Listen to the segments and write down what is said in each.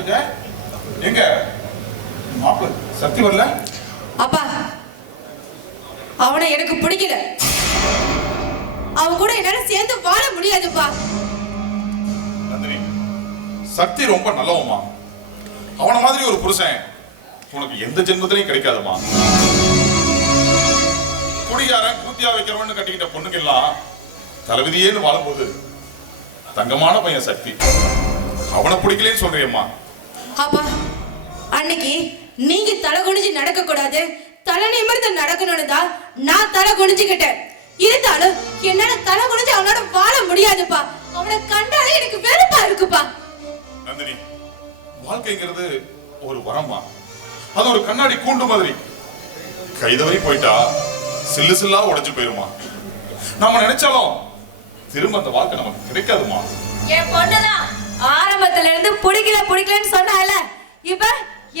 பாத்துக்க. எங்க மாப்பிள்ள சக்தி வரல? அப்பா, அவனை எனக்கு பிடிக்கல. அவன் கூட என்னால சேர்ந்து வாழ முடியாதுப்பா. நந்தினி, சக்தி ரொம்ப நல்லவமா. அவன மாதிரி ஒரு புருஷன் உனக்கு எந்த ஜென்மத்திலையும் கிடைக்காதுமா. குடிகாரன் கூத்தியா வைக்கிறவன்னு கட்டிக்கிட்ட பொண்ணுக்கெல்லாம் தலைவிதியேன்னு வாழும்போது தங்கமான பையன் சக்தி. அவனை பிடிக்கலன்னு சொல்றியம்மா. அப்பா, அன்னைக்கு நீங்க தலை குனிஞ்சு நடக்க கூடாது, தலை நிமிர்ந்து நடக்கணும்னு தான் நான் தலை குனிஞ்சுக்கிட்டேன். இருந்தாலும் என்னால தலை குனிஞ்சு அவனோட வாழ முடியாதுப்பா. அவனை கண்டாலே எனக்கு வெறுப்பா இருக்குப்பா. நந்தினி, வாழ்க்கைங்கிறது ஒரு வரமா. அது ஒரு கண்ணாடி கூண்டு மாதிரி. கைதவறி போயிட்டா சில்லு சில்லா உடைஞ்சு போயிருமா. நம்ம நினைச்சாலும் திரும்ப அந்த வாழ்க்கை நமக்கு கிடைக்காதுமா. என் பொண்ணுதான் ஆரம்பத்துல இருந்து பிடிக்கலன்னு சொன்னால, இப்ப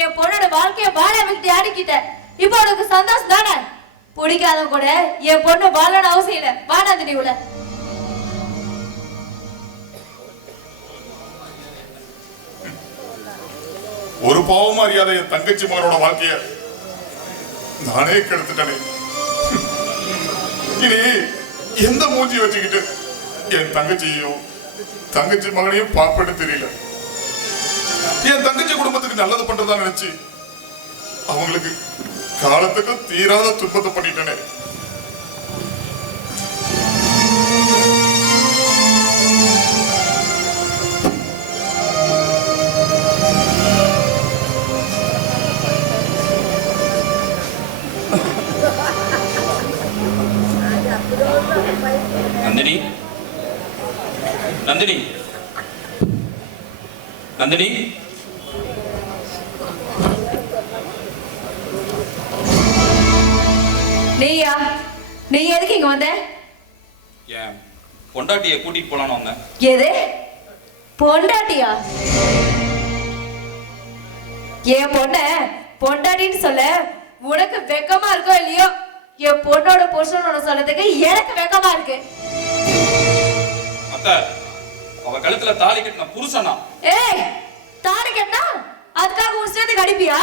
என் பொண்ணோட வாழ்க்கைய வாழ வைக்கிட்டு ஆடிக்கிட்ட. இப்ப உனக்கு சந்தோஷம் தானே? பிடிக்காத கூட என் பொண்ணு வாழணும் அவசியம் இல்ல. வாழாது உள்ள. ஒரு பாவமா அறியாத என் தங்கச்சி மகனோட வாழ்க்கைய நானே கெடுத்துட்டனே. இனி எந்த மூஞ்சி வச்சுக்கிட்டு என் தங்கச்சியையும் தங்கச்சி மகனையும் பார்ப்பேன்னு தெரியல. என் தங்கச்சி குடும்பத்துக்கு நல்லது பண்றதா நினைச்சு அவங்களுக்கு காலத்துக்கு தீராத துன்பத்தை பண்ணிட்டனே. நந்தினி, நந்தினி, நந்தினி, நீயா? நீ எதுக்கு இங்க வந்த? என் பொண்டாட்டியை கூட்டிட்டு போலான்னு வந்தேன். எது பொண்டாட்டியா? என் பொண்ண பொண்டாட்டின்னு சொல்ல உனக்கு வெக்கமா இருக்கோ இல்லையோ, என் பொண்ணோட புருஷனோட சொல்றதுக்கு எனக்கு வெக்கமா இருக்கு. அத்தை, அவ கழுத்துல தாலி கட்டின புருஷனா? ஏய், தாலி கட்டினா அதுக்காக உன் சேர்த்துக்கு அடிப்பியா?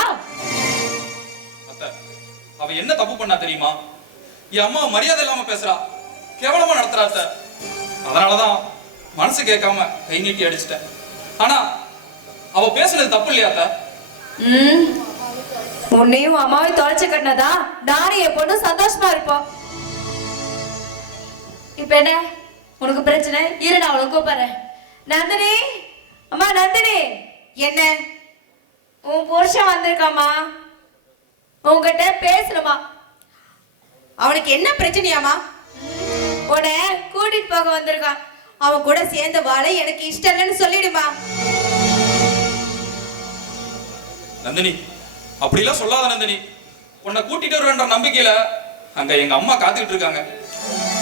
அத்தை, அவ என்ன தப்பு பண்ணா தெரியுமா? என் அம்மா மரியாதை இல்லாம பேசுறா, கேவலமா நடத்துறா அத்தை. அதனாலதான் மனசு கேட்காம கை நீட்டி அடிச்சிட்டேன். ஆனா அவ பேசுனது தப்பு இல்லையா அத்தை? உன்னையும் அம்மாவையும் தொலைச்சு கட்டினதா நானும் என் பொண்ணு சந்தோஷமா இருப்போம். இப்ப என்ன உனக்கு பிரச்சனை? இரு, நான் அவளை கூப்பிடுறேன். நந்தினி, அம்மா நந்தினி. என்ன? உன் புருஷன் வந்திருக்காமா, உங்ககிட்ட பேசணுமா. அவனுக்கு என்ன பிரச்சனையாமா? உன்னை கூட்டிட்டு போக வந்திருக்கான். அவன் கூட சேர்ந்து வாழ எனக்கு இஷ்டம் இல்லைன்னு சொல்லிடுமா. நந்தினி, அப்படிலாம் சொல்லாத நந்தினி. உன்னை கூட்டிட்டு வருவேன்ற நம்பிக்கையில அங்க எங்க அம்மா காத்துக்கிட்டு இருக்காங்க.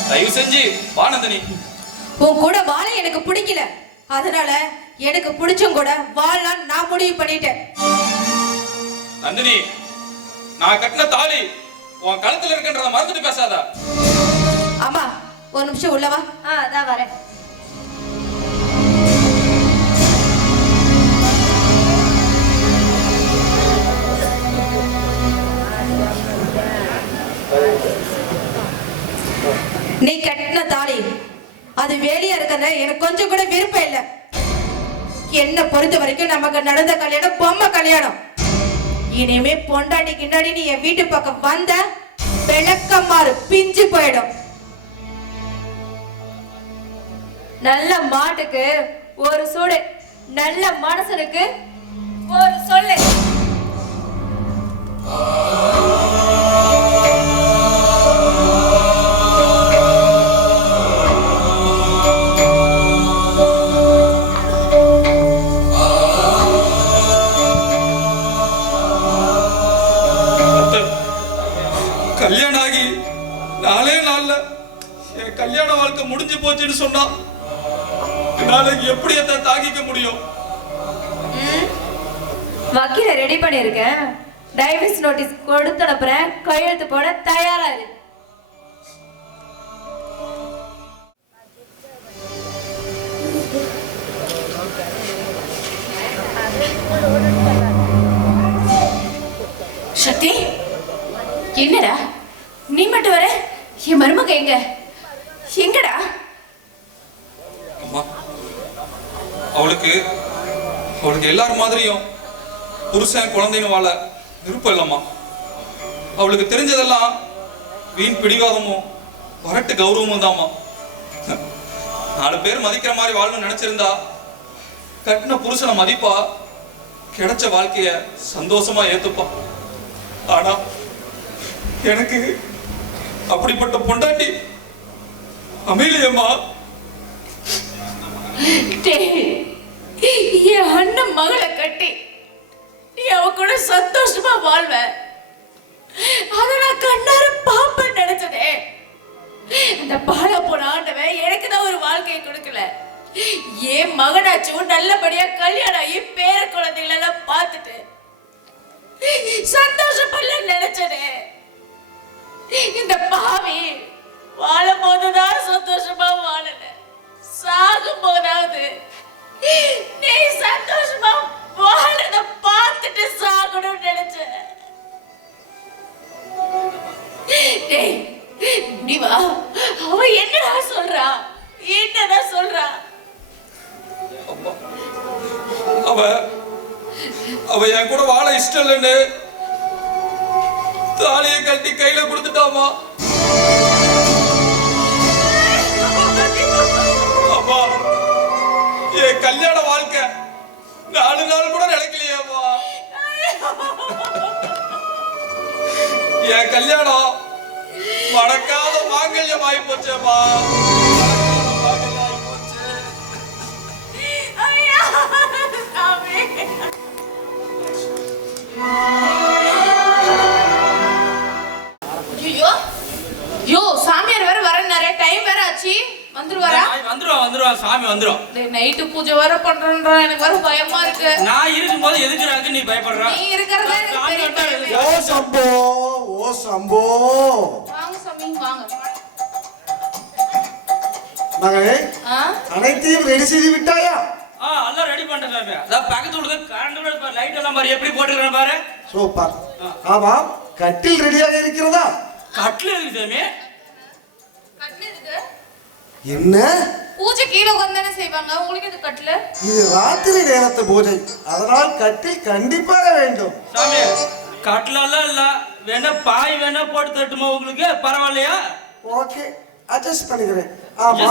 தயவு செஞ்சு வா நந்தினி. உன் கூட வாழ எனக்கு பிடிக்கல, அதனால எனக்கு பிடிச்சும் கூட வாழலாம் நான் முடிவு பண்ணிட்டேன். நந்தினி, நான் கட்டின தாலி உன் கழுத்துல இருக்குன்றத மறந்துட்டு பேசாத. ஆமா, ஒரு நிமிஷம் உள்ளவா. அதான் வரேன். நீ கட்டின தாலி அது வேலையா இருக்கிற எனக்கு கொஞ்சம் கூட விருப்பம் இல்லை. என்ன பொறுத்த வரைக்கும் நமக்கு நடந்த கல்யாணம் பொம்மை கல்யாணம். இனிமே பொண்டாட்டி கிண்டாடி நீ என் வீட்டு பக்கம் வந்த விளக்கமாறு பிஞ்சு போயிடும். நல்ல மாட்டுக்கு ஒரு சூடு, நல்ல மனசனுக்கு ஒரு சொல்லு. கல்யாணம் ஆகி 4 நாள்ல என் கல்யாண வாழ்க்கை முடிஞ்சு போச்சுன்னு சொன்னா என்னால எப்படி அதை தாங்கிக்க முடியும்? வக்கீல ரெடி பண்ணிருக்கேன். டைவர்ஸ் நோட்டீஸ் கொடுத்து அனுப்புறேன். கையெழுத்து போட தயாரா இரு. சக்தி, என்னடா நீ மட்டும் வர? என் மருமக எங்கடா? அம்மா, அவளுக்கு எல்லாரும் மாதிரியும் புருஷன் குழந்தைங்க வாழ விருப்பம் இல்லம்மா. அவளுக்கு தெரிஞ்சதெல்லாம் வீண் பிடிவாதமும் வரட்டு கௌரவமும் தாம்மா. 4 பேர் மதிக்கிற மாதிரி வாழணும்னு நினைச்சிருந்தா கட்டின புருஷனை மதிப்பா, கிடைச்ச வாழ்க்கைய சந்தோஷமா ஏத்துப்பா. ஆனா எனக்கு அப்படிப்பட்ட பொண்டாட்டி அமையலையம்மா. என் அண்ணன் மகளை கட்டி நீ அவ கூட சந்தோஷமா வாழ்வ, அத நான் கண்ணார பாப்பேன்னு நினைச்சதே. அந்த பால போன ஆண்டவன் எனக்கு தான் ஒரு வாழ்க்கையை கொடுக்கல. என் மகனாச்சும் நல்லபடியா கல்யாணம் ஆகி பேர குழந்தைகளை எல்லாம் பார்த்துட்டு சந்தோஷப்படல நினைச்சதே. இந்த பாவி வாழும் போதுதான் சந்தோஷமா வாழல, சாகும் போதாவது நீ சந்தோஷமா வாழத பார்த்துட்டு சாகணும்னு நினைச்ச. நீ வா, அவ என்னடா சொல்றா? என்னதான் சொல்றா? அவ என் கூட வாழ இஷ்டம் இல்லைன்னு தாலியை கட்டி கையில கொடுத்துட்டாமா. அப்பா, என் கல்யாண வாழ்க்கை 4 நாள் கூட நடக்கலையாமா. என் கல்யாணம் மறக்காத மாங்கல்யம் ஆகி போச்சேம்மா. சாமியார் வேற வரனாரே, டைம் வேற ஆச்சு. வந்துருவாரா? வந்துருவா சாமி வந்துரும். நைட்டு பூஜை வேற பண்றேன்றா, எனக்கு வர பயமா இருக்கு. நான் இருக்கும்போது எதுக்குறாங்க நீ பயப்படுற? நீ இருக்கறதே எனக்கு தெரியும். ஓ சம்போ, ஓ சம்போ. வாங்க சாமி வாங்க. மகளே, அனைத்தையும் ரெடி செய்து விட்டாயா? எல்லாம் ரெடி பண்ணிட்டேன் சாமி. அத பக்கத்து வீட்டுல கரண்ட் லைட் எல்லாம் பாரு எப்படி போட்டுக்கறேன் பாரு. சூப்பர். ஆமாம், கட்டில் ரெடியாக இருக்கிறதா? கட்டில் இருக்கு சாமி. கட்டில் இருக்கு. என்ன? பூஜை கீழ உட்கார்ந்தானே செய்வாங்க, உங்களுக்கு இது கட்டில்? இது ராத்திரி நேரத்து பூஜை, அதனால் கட்டில் கண்டிப்பாக வேண்டும். சாமி, கட்டிலெல்லாம் இல்ல, வேணா பாய் வேணா போட்டு தட்டுமா உங்களுக்கு? பரவாயில்லையா? ஓகே, அட்ஜஸ்ட் பண்ணிக்கிறேன். ஆமா,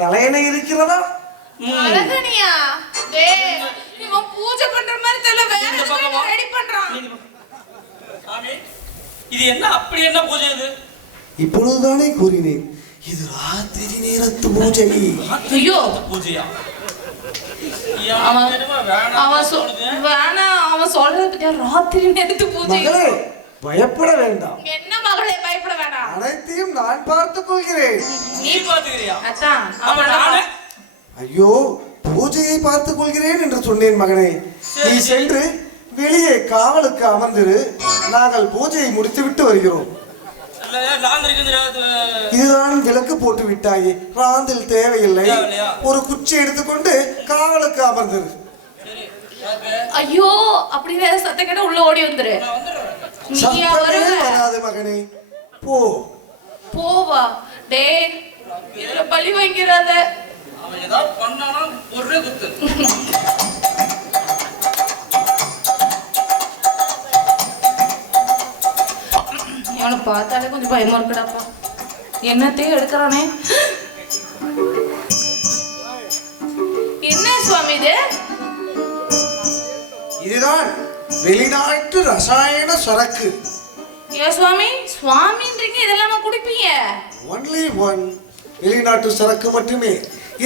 தலையணை இருக்கிறதா? அழகனியா டேய், இவன் பூஜை பண்ற மாதிரி தெரியல, வேற ஏதோ ரெடி பண்றான். சாமி, இது என்ன அப்படி என்ன பூஜை இது? இப்பொழுதுதானே கூறினேன், இது ராத்திரி நேரத்து பூஜை. ஐயோ, பூஜையா? அவன் சொல்றது பத்தியா, ராத்திரி நேரத்து பூஜை. மகளே, பயப்பட வேண்டாம். என்ன மகளே, பயப்பட வேண்டாம். அனைத்தையும் நான் பார்த்துக் கொள்கிறேன். நீ பாத்துக்கிறியா? அதான் அப்ப நானே. ஐயோ, பூஜையை பார்த்துக் கொள்கிறேன் என்று சொன்னேன் மகனே. நீ சென்று வெளியே காவலுக்கு அமர்ந்திரு, நாங்கள் பூஜையை முடித்துவிட்டு வருகிறோம். இதுதான் விளக்கு போட்டு விட்டாயே, ராந்தில் தேவையில்லை. ஒரு குச்சி எடுத்துக்கொண்டு காவலுக்கு அமர்ந்திரு. ஐயோ, அப்படி வேற சத்தம் கேட்ட உள்ள ஓடி வந்துரு. சத்தமே வராது மகனே, போ. போவா டேய், இதுல பழி வாங்கிறாத. அவன் ஏதாவது பண்ணானா ஒரே குத்து. இவனை பார்த்தாலே கொஞ்சம் பயமா இருக்குடாப்பா. என்னத்தையும் எடுக்கிறானே. என்ன சுவாமி இது? இதுதான் வெளிநாட்டு ரசாயன சரக்கு. ஏ சுவாமி, சுவாமின்றீங்க, இதெல்லாம் குடிப்பீங்க? ஒன்லி ஒன், வெளிநாட்டு சரக்கு மட்டுமே.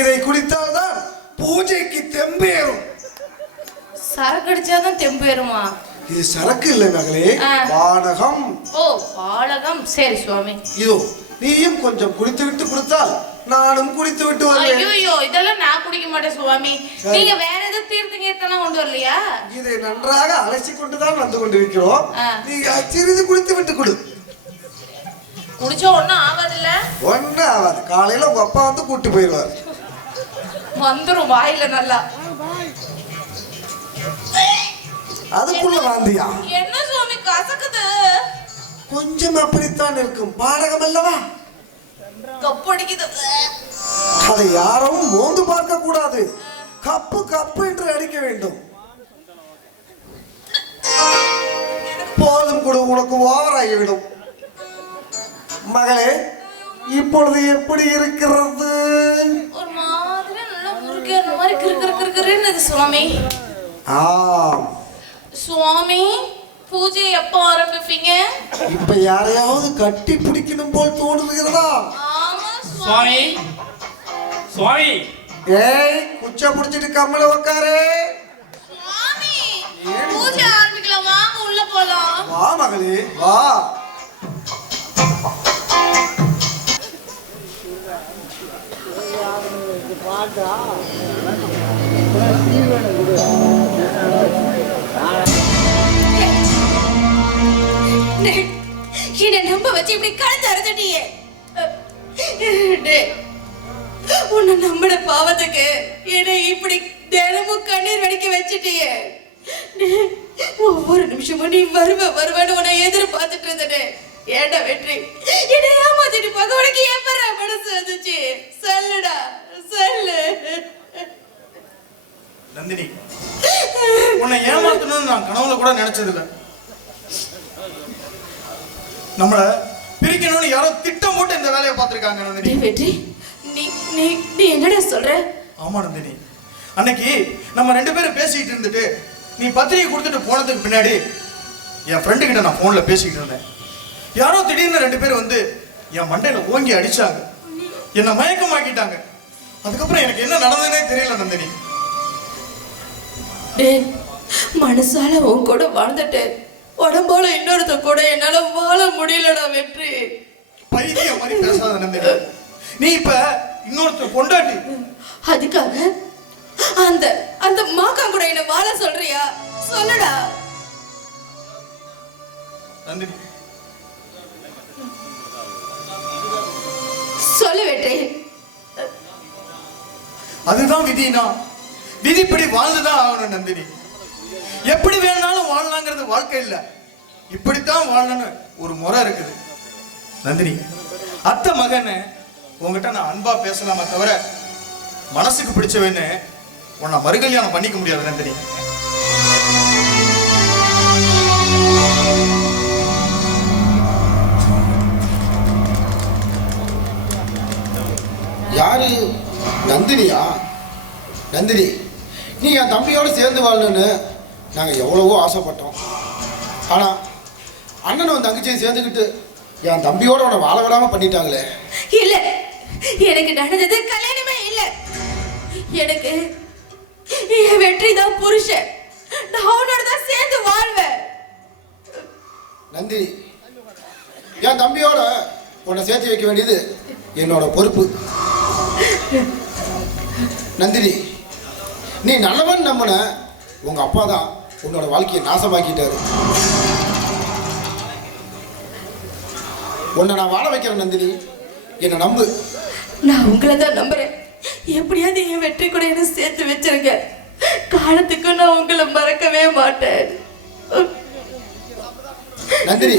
இதை குடித்தால்தான் பூஜைக்கு தெம்பேறும். சரக்கு அடிச்சாதான் தெம்பு ஏறுமா? இது சரக்கு இல்லை மகளே, பானகம். ஓ, பானகம். சரி சுவாமி. இதோ நீயும் கொஞ்சம் குடித்து விட்டு கொடுத்தால் நானும் குடித்து விட்டு வருவேன். ஐயோ, இதெல்லாம் நான் குடிக்க மாட்டேன் சுவாமி. நீங்க வேற ஏதாவது தீர்த்தம் கீர்த்தம் கொண்டு வரலையா? இதை நன்றாக அலசி கொண்டுதான் வந்து கொண்டிருக்கிறோம். நீ சிறிது குடித்து விட்டு கொடு. குடிச்சா ஒண்ணும் ஆகாதுல்ல? ஒன்னும் ஆகாது. காலையில உங்க அப்பா வந்து கூட்டு போயிடுவார். வந்துரும் வாயில நல்லா. அதுக்குள்ள வாந்தியா? என்ன சுவாமி உனக்கு கசக்குது. கொஞ்சம் அப்படித்தான் இருக்கும், பாடகம் அல்லவா? கப்படிக்குது. அதை யாரும் மோந்து பார்க்க கூடாது, கப்பு கப்பு என்று அடிக்க வேண்டும். போதும் கூட, உனக்கு ஓவராகிவிடும். மகளே, இப்பொழுது எப்படி இருக்கிறது? ஒரு மாதிரி நல்லா முறுக்கேற மாதிரி கிறுகிறுன்னு சுவாமி. ஆம், சுவாமி, பூஜை எப்போ ஆரம்பிப்பீங்க? இப்ப யாரையாவது கட்டி பிடிக்கணும் போல் தோணுகிறதா? ஆமா சுவாமி சுவாமி ஏய், குச்ச பிடிச்சிட்டு கம்மல உக்காரு. சுவாமி, பூஜை ஆரம்பிக்கலாம், வாங்க உள்ள போலாம். வா மகளே, வா. என்ன நம்ப வச்சு இப்படி கழுத்து அரைச்சிட்டியே. உன்னை நம்பின பாவத்துக்கு என்னை இப்படி தினமும் கண்ணீர் வடிக்க வச்சுட்டியே. ஒவ்வொரு நிமிஷமும் நீ வருவேன்னு உன்னை எதிர்பார்த்துட்டு இருந்தே. ஏண்டா வெற்றி, என்னை ஏமாத்திட்டு போக உனக்கு எப்பற மனசு வந்துச்சு? சொல்லுடா, சொல்லு. நந்தினி, உன்னை ஏமாத்தணும்னு நான் கனவுல கூட நினைச்சதில்லை. நம்மள பிரிக்கணும்னு யாரோ திட்டம் போட்டு இந்த வேலையை பார்த்திருக்காங்க நந்தினி. வெற்றி, நீ நீ நீ என்னடா சொல்ற? ஆமா நந்தினி, அன்னைக்கு நம்ம 2 பேரும் பேசிக்கிட்டு இருந்துட்டு நீ பத்திரிகை கொடுத்துட்டு போனதுக்கு பின்னாடி என் ஃப்ரெண்டு கிட்ட நான் போன்ல பேசிக்கிட்டு இருந்தேன். யாரோ திடீர்னு 2 பேர் வந்து என் மண்டையில ஓங்கி அடிச்சாங்க, என்னை மயக்கமாக்கிட்டாங்க. அதுக்கப்புறம் எனக்கு என்ன நடந்ததுன்னே தெரியல நந்தினி. டேய், மனசால உன் கூட வாழ்ந்துட்டு உடம்போல இன்னொருத்த கூட என்னால வாழ முடியலடா வெற்றி. பைத்தியம் மாதிரி பேசாத நந்தினி. நீ இப்ப இன்னொருத்த கொண்டாட்டி, அதுக்காக அந்த அந்த மாக்கா கூட என்ன வாழ சொல்றியா? சொல்லுடா. நந்தினி சொல்லு வெற்றி. அதுதான் விதினா, விதிப்படி வாழ்ந்துதான் ஆகணும் நந்தினி. எப்படி வேணாலும் வாழலாங்கிறது வாழ்க்கை இல்ல, இப்படித்தான் வாழணும்னு ஒரு முறை இருக்குது நந்தினி. அத்தை மகன்னு உங்ககிட்ட நான் அன்பா பேசலாமே தவிர மனசுக்கு பிடிச்சவன்னு உன்னை மறுகல்யாணம் பண்ணிக்க முடியாது நந்தினி. யாரு? நந்தினியா? நந்தினி, நீ என் தம்பியோடு சேர்ந்து வாழணும்னு நாங்கள் எவ்வளவோ ஆசைப்பட்டோம். ஆனால் அண்ணனும் தங்கச்சியும் சேர்ந்துக்கிட்டு என் தம்பியோட உன்னை வாழ விடாமல் பண்ணிட்டாங்களே. இல்ல, எனக்கு நடந்தது கல்யாணமே இல்ல. எனக்கு என் வெற்றி தான் புருஷன். நான் அவனோட தான் சேர்ந்து வாழ்வேன். நந்தினி, என் தம்பியோட உன்னை சேர்த்து வைக்க வேண்டியது என்னோட பொறுப்பு. நந்தினி, நீ நல்லவன் நம்பின உங்க அப்பா தான் உன்னோட வாழ்க்கையை நாசமாக்கிட்டாரு. உன்னை நான் வாழ வைக்கிறேன் நந்தினி, என்னை நம்பு. நான் உங்களை தான் நம்புறேன். எப்படியாவது என் வெற்றி கூட என்ன சேர்த்து வச்சிருங்க. காலத்துக்கு நான் உங்களை மறக்கவே மாட்டேன். நந்தினி,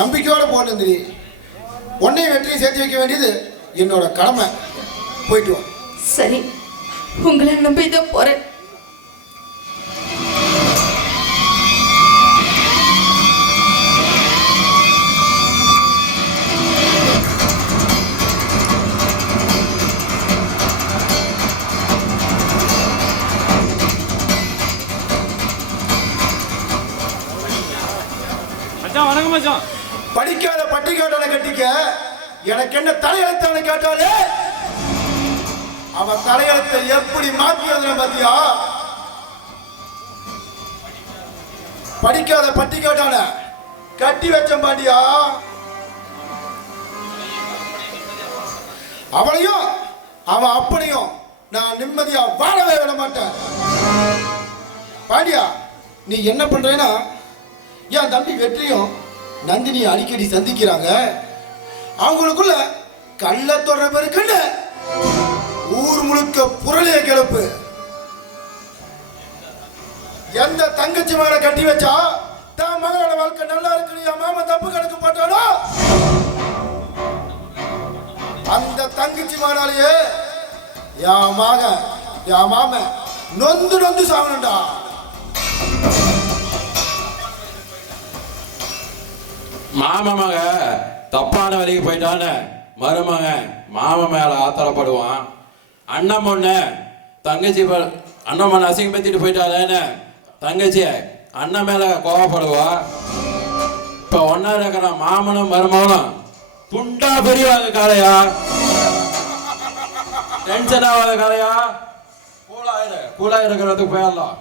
நம்பிக்கையோட போ நந்தினி. உன்னையும் வெற்றியை சேர்த்து வைக்க வேண்டியது என்னோட கடமை. போயிட்டு வா. சரி, உங்களை நம்பி தான் போறேன். மச்சான் வணக்கம் மச்சான். படிக்காத பட்டிக்காட்டான கட்டிக்க எனக்கு என்ன தலையெழுத்தான கேட்டாலே அவன் தலையெழுத்தை எப்படி மாற்றியதுன பாத்தியா? படிக்காத பட்டிக்காட்டான கட்டி வச்ச பாண்டியா, அவளையும் அவன் அப்பனையும் நான் நிம்மதியா வாழவே விட மாட்டேன். பாண்டியா, நீ என்ன பண்றேன்னா, என் தம்பி வெற்றியும் நந்தினியை அடிக்கடி சந்திக்கிறாங்க. அவங்களுக்குள்ள கள்ள தொடர்பு இருக்குன்னு ஊர் முழுக்க புரளிய கிளப்பு. எந்த தங்கச்சி மேல கட்டி வச்சா தான் மகளோட வாழ்க்கை நல்லா இருக்கு என் மாமன் தப்பு கணக்கு போட்டானோ அந்த தங்கச்சி மகனாலேயே என் மாமன் நொந்து சாகணும்டா. மாமக தப்பான வழிக்கு போயிட்டான்னு மருமக மாமன் மேல ஆத்திரப்படுவான். அண்ணன் பொண்ணு தங்கச்சி அண்ணன் பொண்ணு அசிங்கப்படுத்திட்டு போயிட்டாலேன்னு தங்கச்சி அண்ணன் மேல கோவப்படுவா. இப்ப ஒன்னா இருக்கிற மாமனும் மருமகனும் துண்டா பெரியவாங்க காலையா, டென்ஷன் ஆகாத காலையா, கூலா இருக்கிறதுக்கு போயிடலாம்.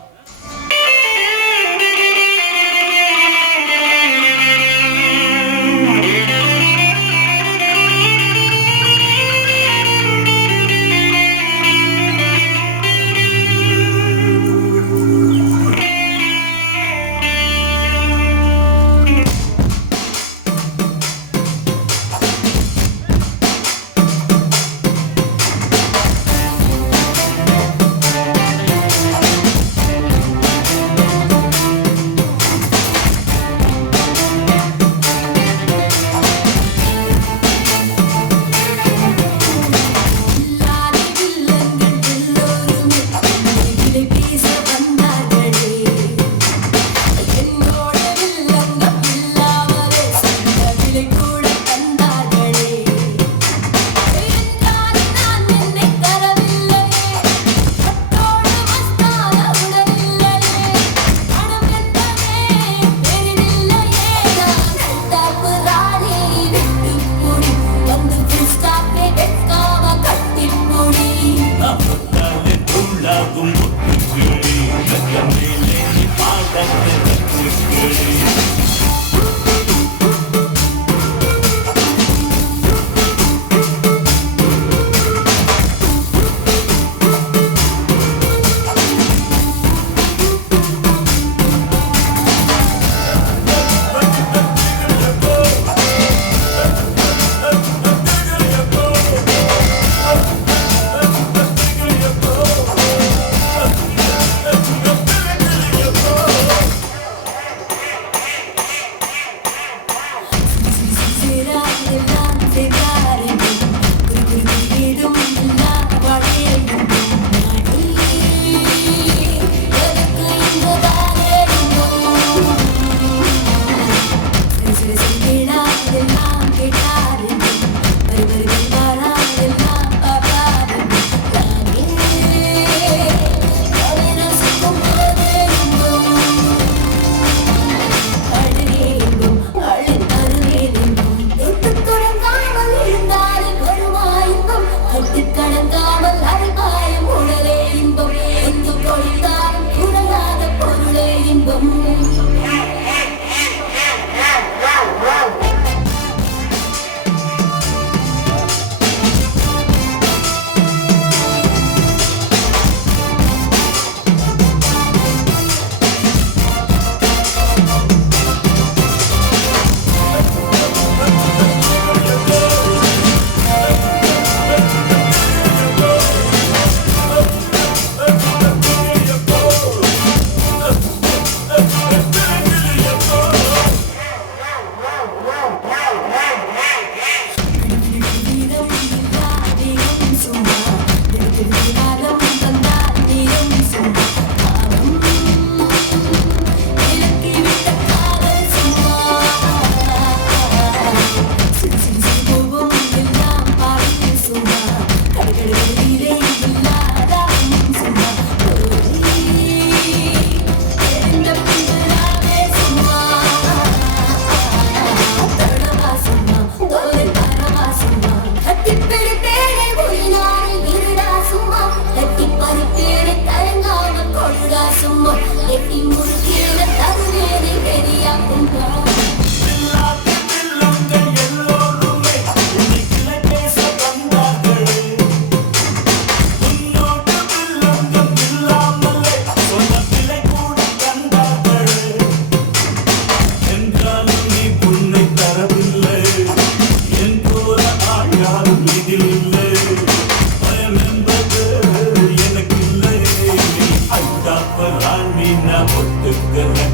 ஒத்துக்கிறேன்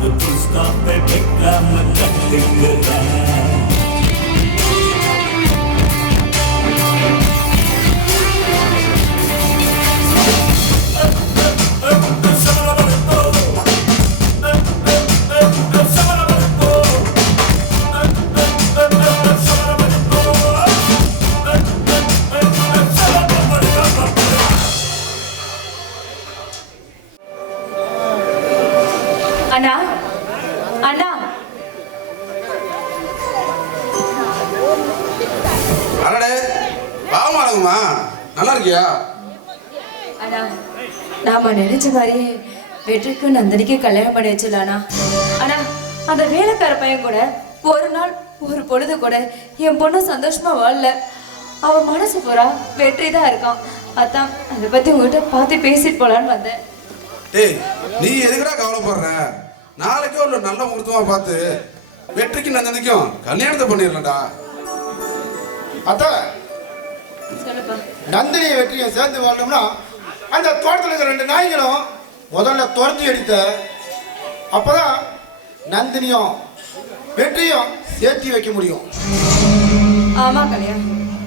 அது புஸ்தாப்பை வைக்காம கட்டுக்கிறேன். அண்ணா அண்ணா அடடே பாவமா இருக்குமா, நல்லா இருக்கியா? அண்ணா நாம நினைச்ச மாதிரியே வெற்றிக்கும் நந்தினிக்கு கல்யாணம் பண்ணி வச்சிடலாண்ணா. ஆனா அந்த வேலைக்கார பையன் கூட ஒரு நாள் ஒரு பொழுது கூட என் பொண்ணு சந்தோஷமா வாழல. அவன் மனசு பூரா வெற்றி தான் இருக்கான். அதான் அதை பத்தி உங்ககிட்ட பார்த்து பேசிட்டு போலான்னு வந்தேன். டேய், நீ எதுக்குடா கவலைப்படுற? நாளைக்கே ஒரு நல்ல முகூர்த்தமா பார்த்து வெற்றிக்கு நந்தினிக்கும் கல்யாணத்தை பண்ணிடலாம்டா. அத்த சொல்லுப்பா. நந்தினியை வெற்றியும் சேர்ந்து வாழணும்னா அந்த தோட்டத்தில் இருக்கிற 2 நாய்களும் முதல்ல துரத்தி அடித்த அப்பதான் நந்தினியும் வெற்றியும் சேர்த்து வைக்க முடியும். ஆமா கல்யாண்,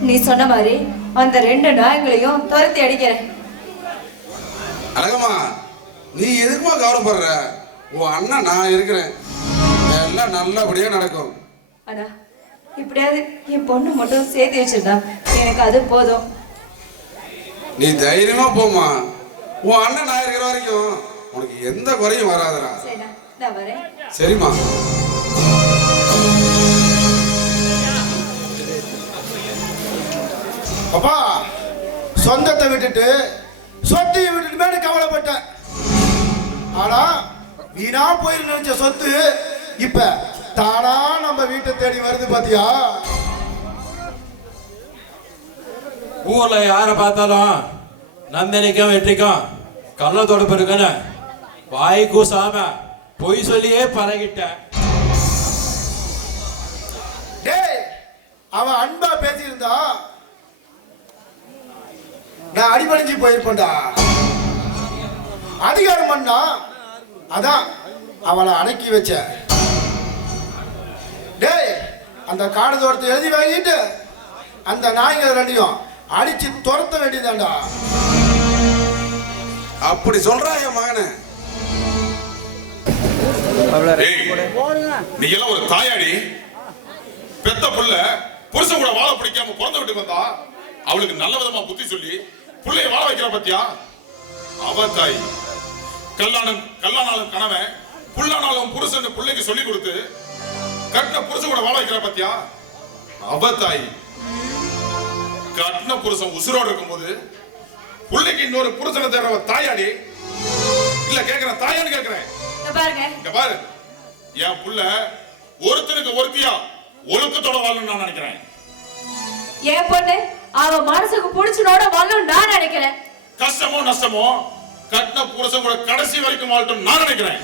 நீ சொன்ன மாதிரி அந்த 2 நாய்களையும் துரத்தி அடிக்கிறேன். அழகம்மா, நீ எதுக்குமா கவலைப்படுற? உன் அண்ணன் நான் இருக்கிறேன், எல்லாம் நல்லபடியா நடக்கும். அண்ணா இப்படியாவது என் பொண்ணு மட்டும் சேர்த்து வச்சிருந்தா எனக்கு அது போதும். நீ தைரியமா போமா, உன் அண்ணன் நான் இருக்கிற வரைக்கும் உனக்கு எந்த குறையும் வராதுடா. சரிண்ணா, நான் வரேன். சரிம்மா. அப்பா, சொந்தத்தை விட்டுட்டு சொத்தையும் விட்டுட்டு மேலே கவலைப்பட்டேன். ஆனா வீணா போயிரு நினைச்ச சொத்து இப்ப தானா நம்ம வீட்டை தேடி வருது பாத்தியா? ஊர்ல யாரை பார்த்தாலும் நந்தினிக்கும் வெற்றிக்கும் கள்ள தொடர்பு இருக்குன்னு வாய் கூசாம பொய் சொல்லியே பழகிட்டேன். டேய், அவன் அன்பா பேசியிருந்தா நான் அடிபணிஞ்சு போயிருப்பேன்டா. அதிகாரம் பண்ணா அதான் அவளை அடக்கி வச்ச. டேய், அந்த காடு தோட்டத்தை எழுதி வாங்கிட்டு அந்த நாய்கள் 2ஐயும் அடிச்சு துரத்த வேண்டியதாண்டா. அப்படி சொல்றா என் மகனே. நீ எல்லாம் ஒரு தாயாடி, பெத்த புள்ள புருஷன் கூட வாழ பிடிக்காம பிறந்த விட்டு வந்தா அவளுக்கு நல்ல விதமா புத்தி சொல்லி புள்ளைய வாழ வைக்கிற பத்தியா? அவ தாய் கல்லானாலும் கணவன் புல்லானாலும் புருஷன் பிள்ளைக்கு சொல்லி கொடுத்து கட்டின புருஷன் கூட வாழ வைக்கிற பத்தியா? அவ தாய் கட்டின புருஷன் உசுரோடு இருக்கும்போது பிள்ளைக்கு இன்னொரு புருஷனை தேடுற தாயாடி இல்ல கேக்குறேன், தாயான்னு கேக்குறேன். பாருங்க, இங்க பாரு, என் புள்ள ஒருத்தனுக்கு ஒருத்தியா ஒழுக்கத்தோட வாழணும்னு நான் நினைக்கிறேன். என் பொண்ணு அவ மனசுக்கு புடிச்சனோட வாழணும் நான் நினைக்கிறேன். கஷ்டமோ நஷ்டமோ கட்டின புருஷன் கூட கடைசி வரைக்கும் வாழட்டும் நான் நினைக்கிறேன்.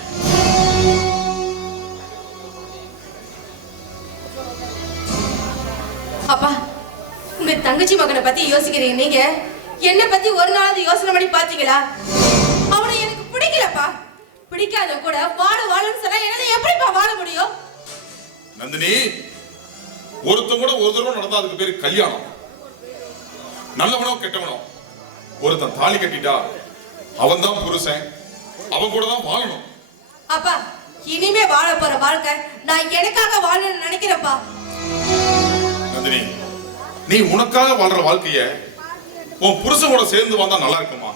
அப்பா, உங்க தங்கச்சி மகனை பத்தி யோசிக்கிறீங்க, நீங்க என்ன பத்தி ஒரு நாளாவது யோசனை பண்ணி பாத்தீங்களா? அவனை எனக்கு பிடிக்கலப்பா. பிடிக்காத கூட வாழன்னு சொன்னா என்னால எப்படிப்பா வாழ முடியும்? நந்தினி, ஒருத்தன் கூட ஒரு தடவை நடந்தா அதுக்கு பேரு கல்யாணம். நல்லவனோ கெட்டவனோ ஒருத்தன் தாலி கட்டிட்டா அவன் தான் புருஷன், அவன் கூட தான் வாழணும். அப்பா, இனிமே வாழ போற வாழ்க்கை நான் எனக்காக வாழணும்னு நினைக்கிறேன்ப்பா. நந்தினி, நீ உனக்காக வாழ்ற வாழ்க்கைய உன் புருஷனோட சேர்ந்து வந்தா நல்லா இருக்குமா?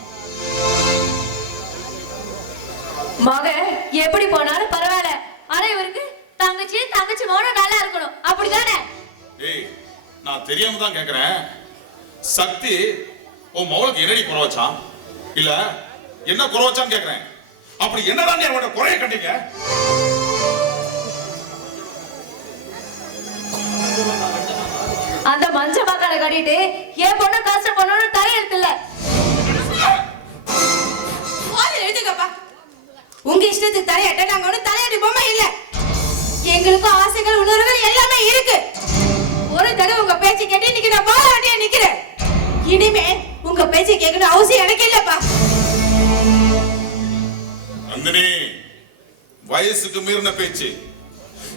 மகன் எப்படி போனாலும் பரவாயில்ல, ஆனா இவருக்கு தங்கச்சி மோன நல்லா இருக்கணும், அப்படிதானே? ஏய், நான் தெரியாம தான் கேக்குறேன். சக்தி உன் மகளுக்கு என்னடி குறை வச்சான்? இல்ல என்ன குறை வச்சான்னு கேக்குறேன். அப்படி என்னதான் நீ அவனோட குறைய கண்டீங்க? அந்த மஞ்ச மக்களை கட்டிட்டு என் பொண்ணு கஷ்டப்படணும்னு தலையெழுத்து இல்ல. எழுதுங்கப்பா, உங்க இஷ்டத்துக்கு தலையாட்ட நாங்க ஒன்னும் தலையாட்டி பொம்மை இல்ல. எங்களுக்கும் ஆசைகள் உணர்வுகள் எல்லாமே இருக்கு. ஒரு தடவை உங்க பேச்சு கேட்டு இன்னைக்கு நான் வாழ வேண்டிய நிக்கிறேன். இனிமே உங்க பேச்சு கேட்கணும் அவசியம் எனக்கு இல்லப்பா. நந்தினி, வயசுக்கு மீறின பேச்சு.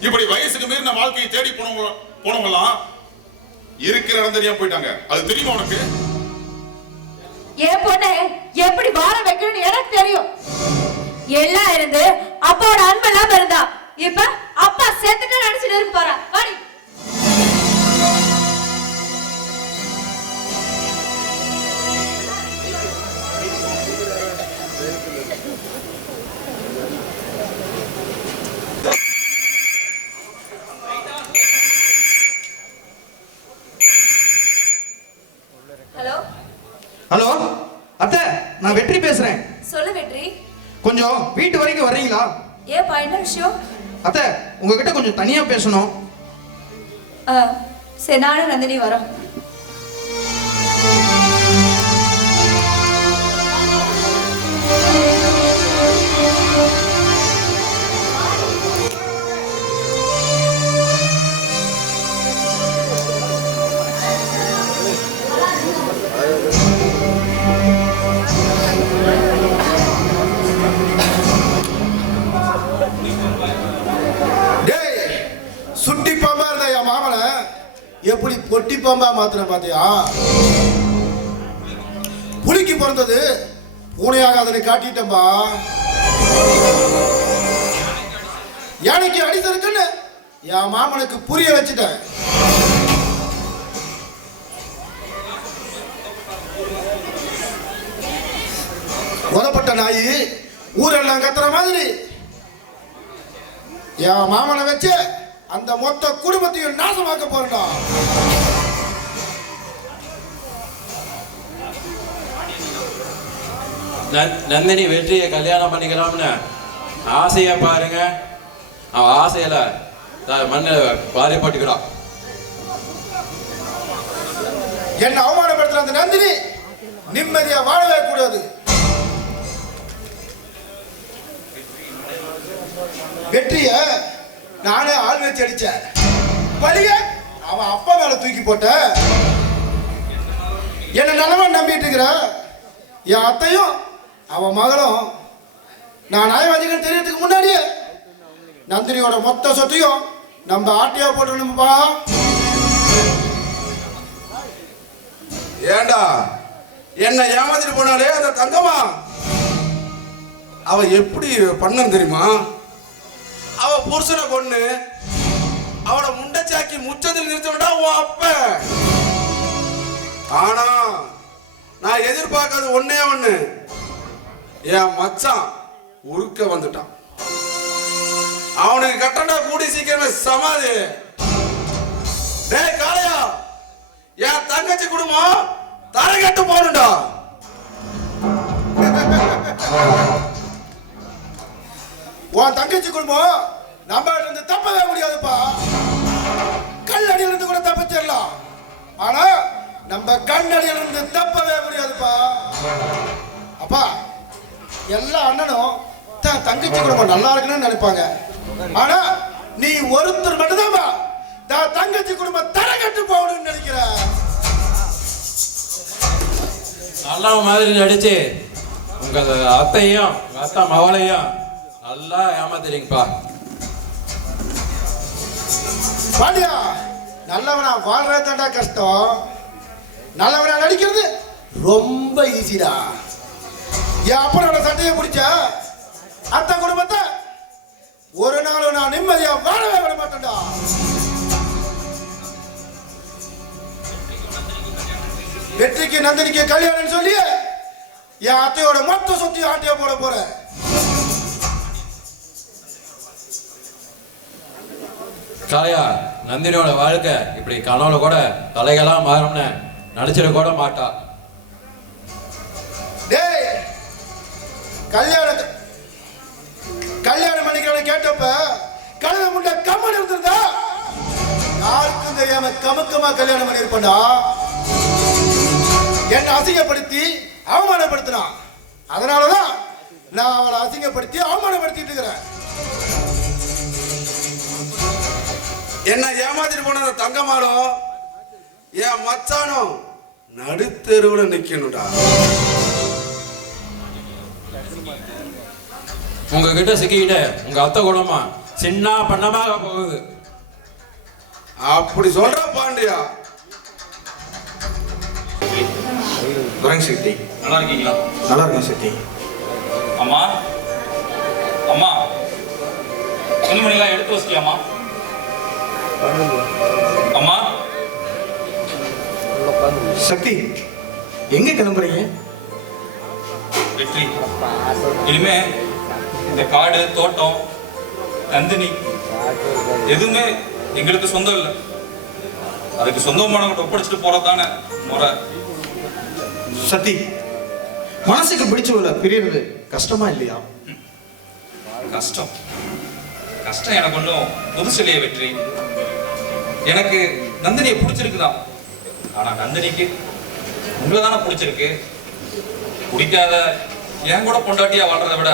இப்படி வயசுக்கு மீறின வாழ்க்கையை தேடி போனவங்கலாம் இருக்கிற இடம் தெரியாம போயிட்டாங்க. அது தெரியுமா உனக்கு? என் பொண்ணை எப்படி வாழ வைக்கணும்னு எனக்கு தெரியும். எல்லாம் இருந்து அப்பாவோட அன்பு எல்லாம் இருந்தா இப்ப அப்பா செத்துட்டு நினைச்சிட்டு இருப்பாரா? வாடி. ஹலோ ஹலோ அத்தை, நான் வெற்றி பேசுறேன். சொல்லு வெற்றி. கொஞ்சம் வீட்டு வரைக்கும் வர்றீங்களா? ஏப்பா என்ன விஷயம்? அத்தை, உங்ககிட்ட கொஞ்சம் தனியா பேசணும். சரி, நானும் நந்தினி வரோம். சுட்டி பாம்பா இருந்தா என் மாமனை எப்படி பொட்டி பாம்பா மாத்திர பாத்தியா? புலிக்கு பிறந்தது பூனையாக அதனை காட்டிட்டம்பா. யானைக்கு அடித்தருக்குன்னு என் மாமனுக்கு புரிய வச்சுட்டேன். உதப்பட்ட நாய் ஊரெல்லாம் கத்துற மாதிரி என் மாமனை வச்சு அந்த மொத்த குடும்பத்தையும் நாசமாக்க போறா. நந்தினி வெற்றியை கல்யாணம் பண்ணிக்கலாம்னு ஆசையா பாருங்க. அவன் ஆசையில மண்ணில் பாதிப்பட்டுக்கிறான். என்ன அவமானப்படுத்துற அந்த நந்தினி நிம்மதியா வாழவே கூடாது. வெற்றிய நானே ஆள் வச்சு அடிச்சேன். வலிய அவன் அப்பா மேல தூக்கி போட்ட. என்ன நல்லவன் நம்பிட்டு இருக்கிற என் அத்தையும் அவன் மகளும் நான் நியாயவாதிகள் தெரியறதுக்கு முன்னாடியே நந்தினியோட மொத்த சொத்தையும் நம்ம ஆட்டியா போட்டுணும்பா. ஏண்டா என்ன ஏமாத்திட்டு போனாலே அந்த தங்கம்மா அவ எப்படி பண்ணன்னு தெரியுமா? அவ புருஷனை கொண்டு அவளை முண்டச்சாக்கி முச்சத்தில் நிறுத்தவிட்டா உன் அப்ப. ஆனா நான் எதிர்பார்க்காத ஒன்னே ஒண்ணு, என் மச்சான் உருக்க வந்துட்டான். அவனுக்கு கட்டண்டா கூடி சீக்கிரமே சமாதி. டேய் காளையா, என் தங்கச்சி குடும்பம் தரை கட்டு போகணும்டா. உன் தங்கச்சி குடும்பம் நம்ம இருந்து தப்பவே முடியாதுப்பா. கல்லடியில இருந்து கூட தப்பிச்சிடலாம், ஆனா நம்ம கண்ணடியில இருந்து தப்பவே முடியாதுப்பா. அப்பா, எல்லா அண்ணனும் தான் தங்கச்சி குடும்பம் நல்லா இருக்குன்னு நினைப்பாங்க. ஆனா நீ ஒருத்தர் மட்டும்தான்ப்பா தான் தங்கச்சி குடும்பம் தரை கட்டு போகணும்னு நினைக்கிற. நல்ல மாதிரி நடிச்சு உங்க அத்தையும் அத்தா மவளையும் நல்லா ஏமாத்துறீங்கப்பா. பாண்டியா, நல்லவனா வாழ்றதாண்டா கஷ்டம், நல்லவனா நடிக்கிறது ரொம்ப ஈஸிடா. என் அப்பனோட சட்டையை பிடிச்ச அத்தை குடும்பத்தை ஒரு நாளும் நான் நிம்மதியா வாழவே விட மாட்டேன்டா. வெற்றிக்கு நந்தினிக்கு கல்யாணம் சொல்லி என் அத்தையோட மொத்த சொத்தையும் ஆட்டியா போட போறேன். காளையா, நந்தினியோட வாழ்க்கை இப்படி கனவுல கூட தலைகளா மாறும்னு நடிச்சிட கூட மாட்டா. டேய், கல்யாணம் பண்ணிக்கிறவன் கேட்டப்ப கழுத முண்ட கம்மன் இருந்திருந்தா யாருக்கும் தெரியாம கமுக்கமா கல்யாணம் பண்ணிருப்பா. என்னை அசிங்கப்படுத்தி அவமானப்படுத்தினான். அதனாலதான் நான் அவளை அசிங்கப்படுத்தி அவமானப்படுத்திட்டு இருக்கிறேன். என்ன ஏமாத்திட்டு போன அந்த தங்கமாடும் என் மச்சானும் நடுத்தெருவுல நிக்கணும்டா. உங்ககிட்ட சிக்கிக்கிட்டு உங்க அத்தை குணமா சின்ன பண்ணமாக போகுது. அப்படி சொல்ற பாண்டியா. வரங்க சக்தி. நல்லா இருக்கீங்களா? நல்லா இருக்கேன் சக்தி. அம்மா அம்மா துணிமணிலாம் எடுத்து வச்சிட்டியாம்மா? அம்மா சக்தி எங்க கிளம்புறீங்க? வெற்றி, இனிமே இந்த காடு தோட்டம் நந்தினி எதுவுமே எங்களுக்கு சொந்தம் இல்லை. அதுக்கு சொந்தமானவங்க ஒப்படைச்சிட்டு போறதானே முறை. சக்தி, மனசுக்கு பிடிச்சவங்கள பிரியறது கஷ்டமா இல்லையா? கஷ்டம் கஷ்டம் எனக்கு ஒன்றும் புதுசு இல்லையே வெற்றி. எனக்கு நந்தினியை பிடிச்சிருக்குதான். ஆனா நந்தினிக்கு உங்களை தானே பிடிச்சிருக்கு. பிடிக்காத என் கூட பொண்டாட்டியா வாழ்றதை விட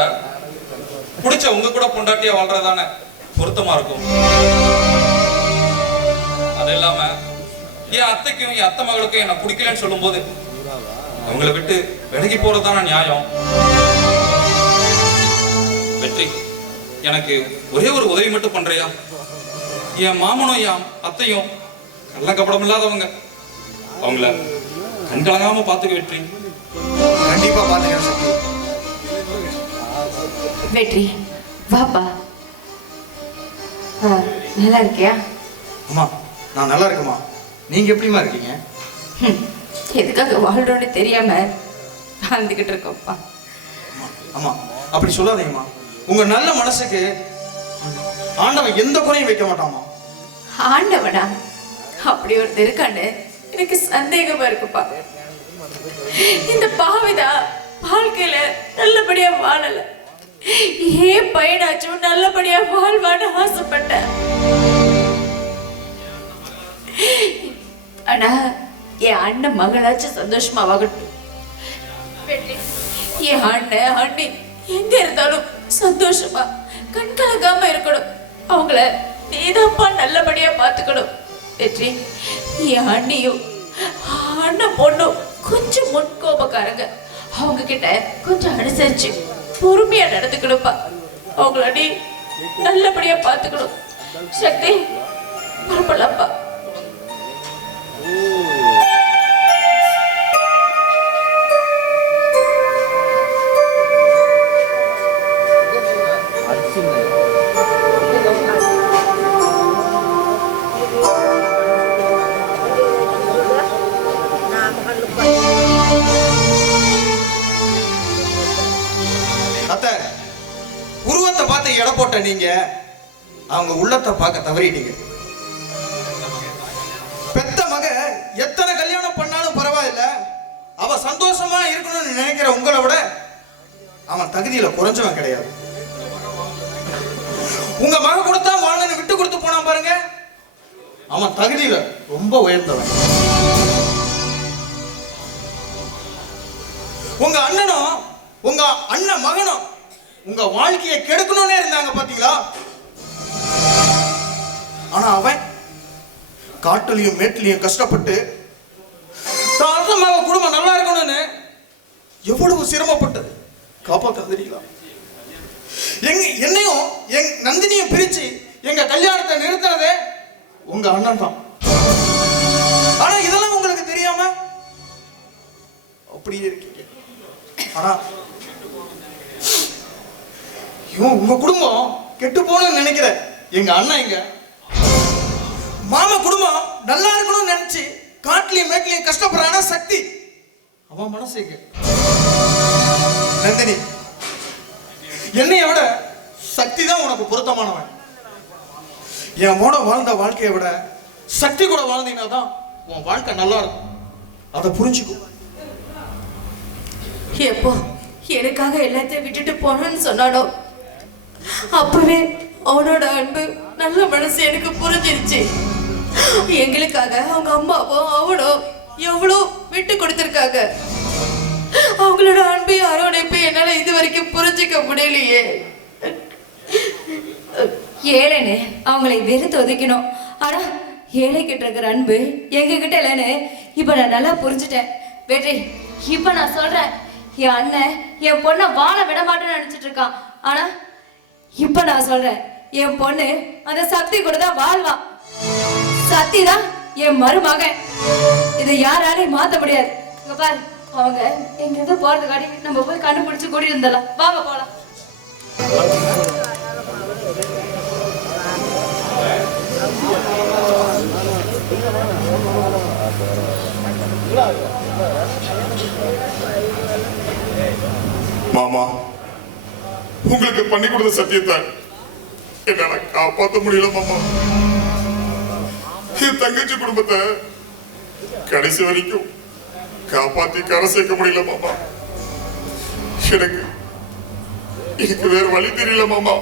பிடிச்ச உங்க கூட பொண்டாட்டியா வாழ்றதானே பொருத்தமா இருக்கும். அது இல்லாம என் அத்தைக்கும் என் அத்தை மகளுக்கும் என்ன பிடிக்கலன்னு சொல்லும் போது அவங்கள விட்டு விலகி போறதுதான நியாயம். வெற்றி, எனக்கு ஒரே ஒரு உதவி மட்டும் பண்றியா? என் மாமனும் என் அத்தையும் கள்ள கபடம் இல்லாதவங்க. அவங்கள கண்கலங்காம பாத்துக்க வெற்றி. கண்டிப்பா பாத்துக்கிறேன் சக்தி. வெற்றி வாப்பா. நல்லா இருக்கியா? அம்மா நான் நல்லா இருக்கேம்மா. நீங்க எப்படிமா இருக்கீங்க? எதுக்காக வாழ்றோன்னு தெரியாம வாழ்ந்துகிட்டு இருக்கோம்ப்பா. அம்மா அப்படி சொல்லாதீங்கம்மா. உங்க நல்ல மனசுக்கு ஆண்டவன் எந்த குறையும் வைக்க மாட்டாமா. ஆண்டவனா? அப்படி ஒருத்தர் இருக்கான்னு எனக்கு சந்தேகமா இருக்குப்பா. இந்த பாவிதா வாழ்க்கையில நல்லபடியா வாழல. ஏன் பையனாச்சும் நல்லபடியா வாழ்வான்னு ஆசைப்பட்டேன். ஆனா என் அண்ணன் மகளாச்சும் சந்தோஷமா வாகட்டும். என் அண்ணன் அண்ணி எங்க இருந்தாலும் சந்தோஷமா கண்கலங்காம இருக்கணும். அவங்கள நீதாப்பா நல்லபடியா பாத்துக்கணும். வெற்றி, என் அண்ணியும் அண்ணன் பொண்ணும் கொஞ்சம் முன்கோபக்காரங்க. அவங்க கிட்ட கொஞ்சம் அனுசரிச்சு பொறுமையா நடந்துக்கணும்ப்பா. அவங்கள நீ நல்லபடியா பாத்துக்கணும். சக்தி பரப்பலாப்பா. அத்தை, உருவத்தை பார்த்து எடை போட்ட நீங்க அவங்க உள்ளத்தை பார்க்க தவறிட்டீங்க. பெத்த மக எத்தனை கல்யாணம் பண்ணாலும் பரவாயில்ல, அவ சந்தோஷமா இருக்கணும்னு நினைக்கிற உங்களை விட அவன் தகுதியில குறைஞ்சவன் கிடையாது. உங்க மக கொடுத்தா வாழன்னு விட்டு கொடுத்து போனான் பாருங்க, அவன் தகுதியில ரொம்ப உயர்ந்தவன். உங்க அண்ணனும் உங்க அண்ணன் மகனும் உங்க வாழ்க்கையை கெடுக்கணும்னே இருந்தாங்க பாத்தீங்களா? ஆனா அவன் காட்டுலயும் மேட்டிலையும் கஷ்டப்பட்டு தாத்தமாக குடும்பம் நல்லா இருக்கணும்னு எவ்வளவு சிரமப்பட்டது காப்பாற்ற தெரியல. என்னையும் என் நந்தினியும் பிரிச்சு எங்க கல்யாணத்தை நிறுத்தினதே உங்க அண்ணன் தான். ஆனா இதெல்லாம் உங்களுக்கு தெரியாம அப்படியே இருக்கீங்க. ஆனா உங்க குடும்பம் கெட்டு போகணும்னு நினைக்கிற எங்க அண்ணன் எங்க மாமா குடும்பம் நல்லா இருக்கணும்னு நினைச்சு காட்டுலயும் மேட்லயும் கஷ்டப்படுறானா சக்தி அவன் மனசு எங்க? நந்தினி, என்னைய விட சக்தி தான் உனக்கு பொருத்தமானவன். என் கூட வாழ்ந்த வாழ்க்கையை விட சக்தி கூட வாழ்ந்தீங்கன்னா தான் உன் வாழ்க்கை நல்லா இருக்கும். அதை புரிஞ்சுக்கோ. எப்போ எனக்காக எல்லாத்தையும் விட்டுட்டு போனான்னு சொன்னானோ அப்பவே அவனோட அன்பு நல்ல மனசு எனக்கு புரிஞ்சிருச்சு. எங்களுக்காக அவங்க அம்மாவும் அவனும் எவ்வளோ விட்டு கொடுத்துருக்காங்க. அவங்களோட அன்பையும் அரவணைப்பையும் என்னால இது வரைக்கும் புரிஞ்சுக்க முடியலையே. ஏழைன்னு அவங்களை வெறுத்து ஒதுக்கணும். ஆனா ஏழை கிட்ட இருக்கிற அன்பு எங்க கிட்ட இல்லைன்னு இப்ப நான் நல்லா புரிஞ்சுட்டேன். வெற்றி, இப்ப நான் சொல்றேன், என் அண்ணன் என் பொண்ணை வாழ விட மாட்டேன்னு நினைச்சிட்டு இருக்கான். ஆனா இப்ப நான் சொல்றேன், என் பொண்ணு அந்த சக்தி கூட தான் வாழ்வா. சக்தி தான் என் மருமகன். இதை யாராலையும் மாத்த முடியாது. இங்க பாரு, அவங்க எங்க எது போறதுக்காடி நம்ம போய் கண்டுபிடிச்சு கூட்டிட்டு இருந்தலாம். வாங்க போலாம். மாமா, உங்களுக்கு பண்ணி கொடுத்த சத்தியத்தை என்னால காப்பாற்ற முடியல மாமா. என் தங்கச்சி குடும்பத்தை கடைசி வரைக்கும் காப்பாத்தி கரை சேர்க்க முடியல மாமா. எனக்கு வேற வழி தெரியல மாமா.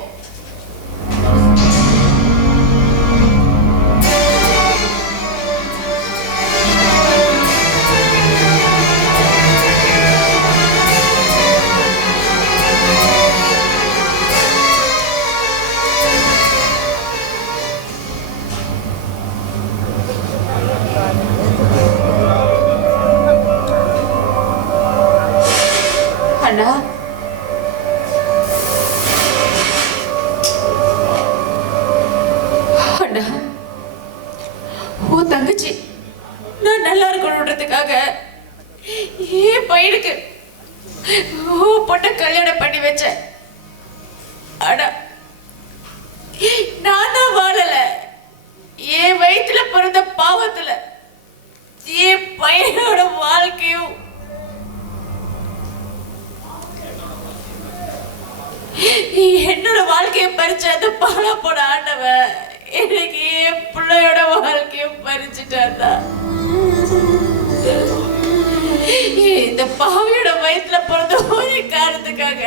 அண்ணா, அண்ணா, உன் தங்கச்சி நான் நல்லா இருக்கணுன்றதுக்காக என் பையனுக்கு பொண்ண கல்யாணம் பண்ணி வச்சேன். ஆனா நான் தான் வாழல. என் வயிற்றுல பிறந்த பாவத்துல என் பையனோட வாழ்க்கையும் என்னோட வாழ்க்கையை பறிச்ச அந்த பாலா போட ஆண்டவன் எனக்கு என் பிள்ளையோட வாழ்க்கையை பறிச்சுட்டாண்டா. இந்த பாவியோட வயிற்றுல பிறந்த ஒரு காரணத்துக்காக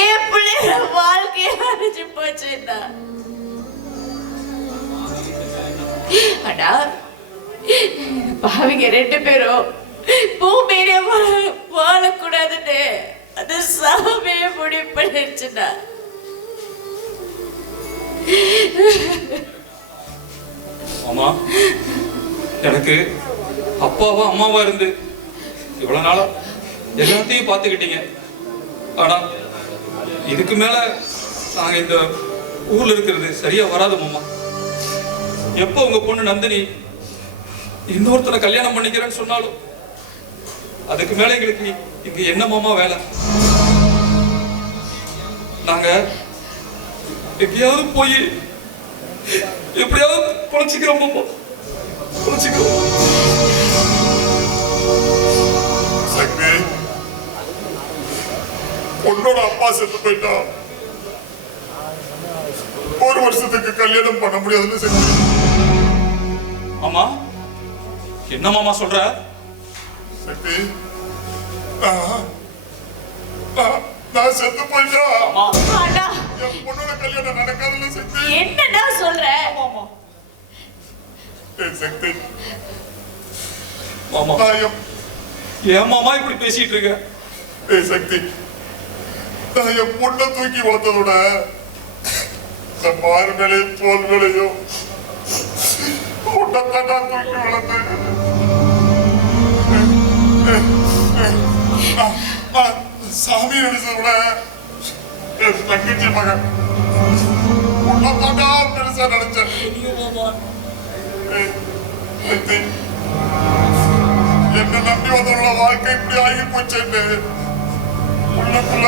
என் பிள்ளையோட வாழ்க்கையை அழிச்சு போச்சுடா. அடா, பாவிங்க 2 பேரும் பூமியிலே வாழக்கூடாதுன்னு அது சாமியே முடிவு பண்ணிருச்சுடா. அம்மா, எனக்கு அப்பாவா அம்மாவா இருந்து இவ்வளவு நாளா எல்லாத்தையும் பார்த்துக்கிட்டீங்க. ஆனா இதுக்கு மேல நாங்க இந்த ஊர்ல இருக்கிறது சரியா வராது மாமா. எப்போ உங்க பொண்ணு நந்தினி இன்னொருத்தரை கல்யாணம் பண்ணிக்கிறேன்னு சொன்னாலும் அதுக்கு மேல எங்களுக்கு இங்க என்ன மாமா வேலை? நாங்க எங்கேயாவது போய் எப்படியாவது பொழைச்சிக்கிறோம் மாமா, பொழைச்சிக்கிறோம். சக்தி, உன்னோட அப்பா செத்து போயிட்டா 1 வருஷத்துக்கு கல்யாணம் பண்ண முடியாதுன்னு சக்தி. மாமா, என்ன மாமா சொல்ற? சக்தி, நான் செத்து போயிட்டா என் பொண்ணோட கல்யாணம் நடக்காதுல்ல சக்தி. என்னடா சொல்ற? சக்தி மாமா, ஏன் மாமா இப்படி பேசிட்டு இருக்க? சக்தி, நான் என் பொண்ணை தூக்கி வளர்த்ததோட மாறு மேலையும் தோல் மேலையும் பொண்ணத்தான் நான் தூக்கி வளர்த்தேன். சாமி நினைச்சதோட என் தங்கச்சி மகன் பொண்ணத்தான் பெருசா நினைச்சேன். என்ன நம்பி வந்தவங்களோட வாழ்க்கை இப்படி ஆகி போச்சேன்னு உள்ளுக்குள்ள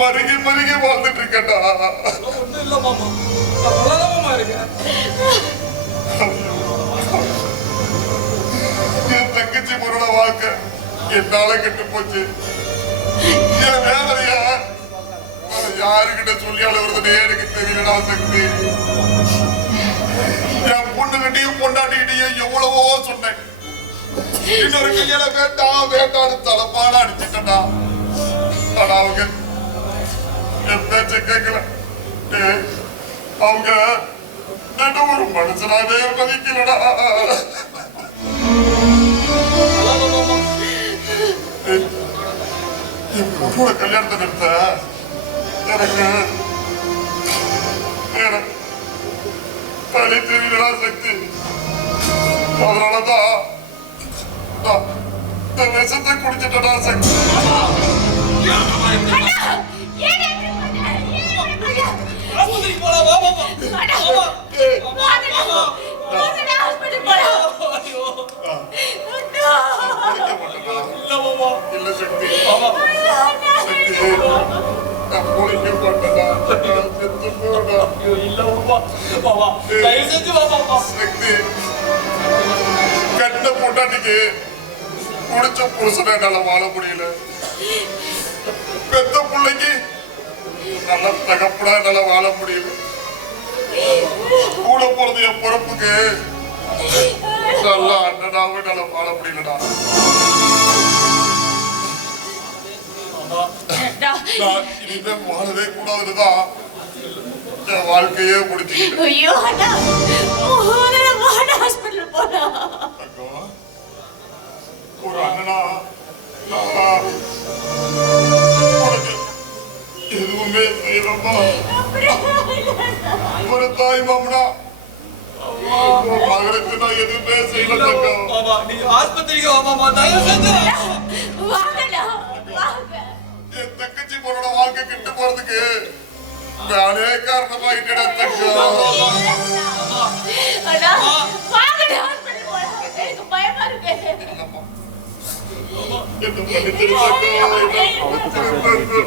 மருகி மருகி வாழ்ந்துட்டு இருக்கேன்டா. ஒண்ணும் இல்ல மாமா, நான் நல்லாதான் மாமா இருக்கேன். என் தங்கச்சி பொண்ணோட வாழ்க்கை என்னால கெட்டு போச்சு. என் வேதனைய யாருக்கிட்ட சொல்லி அழுகுறதுன்னு எனக்கு தெரியலடா சக்தி. என் பொண்ணுகிட்டையும் பொண்டாட்டிகிட்டையும் எவ்வளவோ சொன்னேன். இன்னொரு கல்யாணம் வேண்டாம் வேண்டான்னு தலைப்பாட அடிச்சுட்டா. ஆனா அவங்க என் பேச்ச கேட்கல. அவங்க என்ன ஒரு மனுஷனாவே மதிக்கலடா. உன்னோட கல்யாணத்தை நிறுத்த எனக்கு தனி தெரியலடா சக்தி. அதனாலதான் விஷத்தை குடிச்சிட்டடா சக்தி. ஆஸ்பத்திரிக்கு போலாம் வா பாப்பா ஐயோ இல்ல பாப்பா இல்ல சக்தி பாப்பா நான் போலிக்க மாட்டேனா செத்து போடா ஐயோ இல்ல பாப்பா பாப்பா தயவு செஞ்சு வா பாப்பா சக்தி கட்ட பொண்டாட்டிக்கு முடிச்ச புருஷனை என்னால வாழ முடியல பெத்த பிள்ளைக்கு நல்ல தகப்படா என்னால வாழ முடியல கூட போறது என் பொறுப்புக்கு நல்ல அண்ணனாவும் என்னால வாழ முடியலடா நான் இனிமே வாழவே கூடாதுதான் என் வாழ்க்கையே முடிச்சுக்கிட்டேன் ஐயோ அண்ணா ஹாஸ்பிட்டல் போனா ஒரு அண்ணனா நான் உனக்கு எதுவுமே செய்யலம்மா ஒரு தாய் மாமனா மகளுக்கு நான் எதுவுமே செய்யல பாப்பா நீ ஆஸ்பத்திரிக்கு வா பாப்பா தயவு செஞ்சு என் தங்கச்சி பொண்ணோட வாழ்க்கை கிட்ட போறதுக்கு நானே காரணமாயிட்டேன் தங்கம் பயமா இருக்கு என்ன பண்ணிட்டு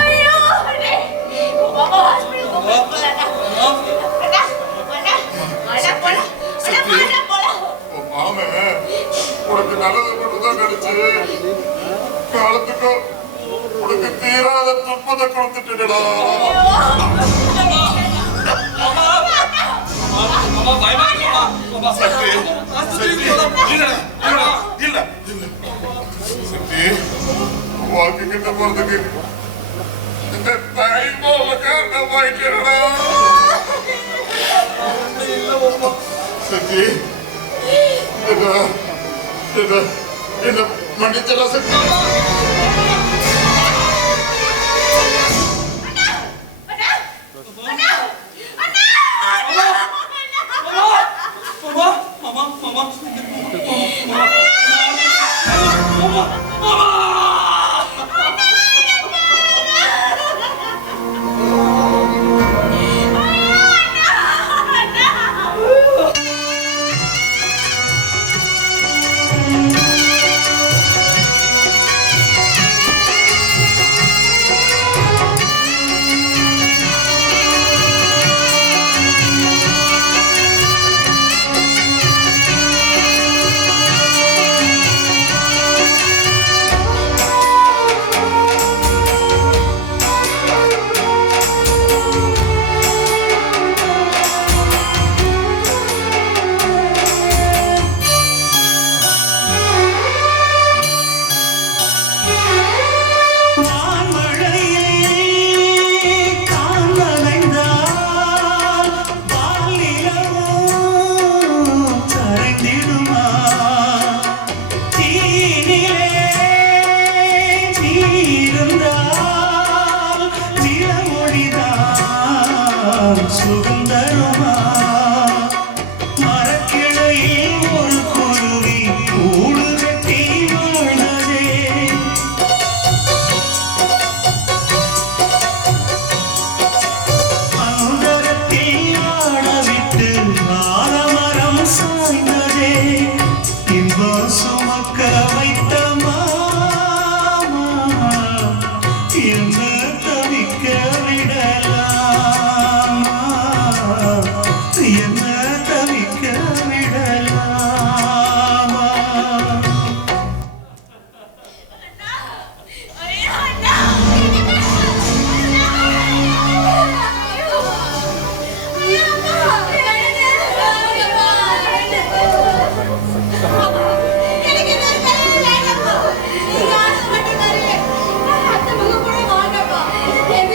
ஐயோ பாபா ஹாஸ்பிடல் போறேன் மாமன் உனக்கு நல்லது மட்டும்தான் கிடைச்சு காலத்துக்கும் உனக்கு தீராத துன்பத்தை கொடுத்துட்டுடா பாப்பா பயமா இருக்குமா பாப்பா சக்தி ஆஸ்பத்திரிக்கு போலாம் இல்ல சக்தி வாழ்க்கை கிட்ட போறதுக்கு இந்த தாய் மாம காரணமாயிட்டா சக்தி என்ன மன்னிச்சல சக்தி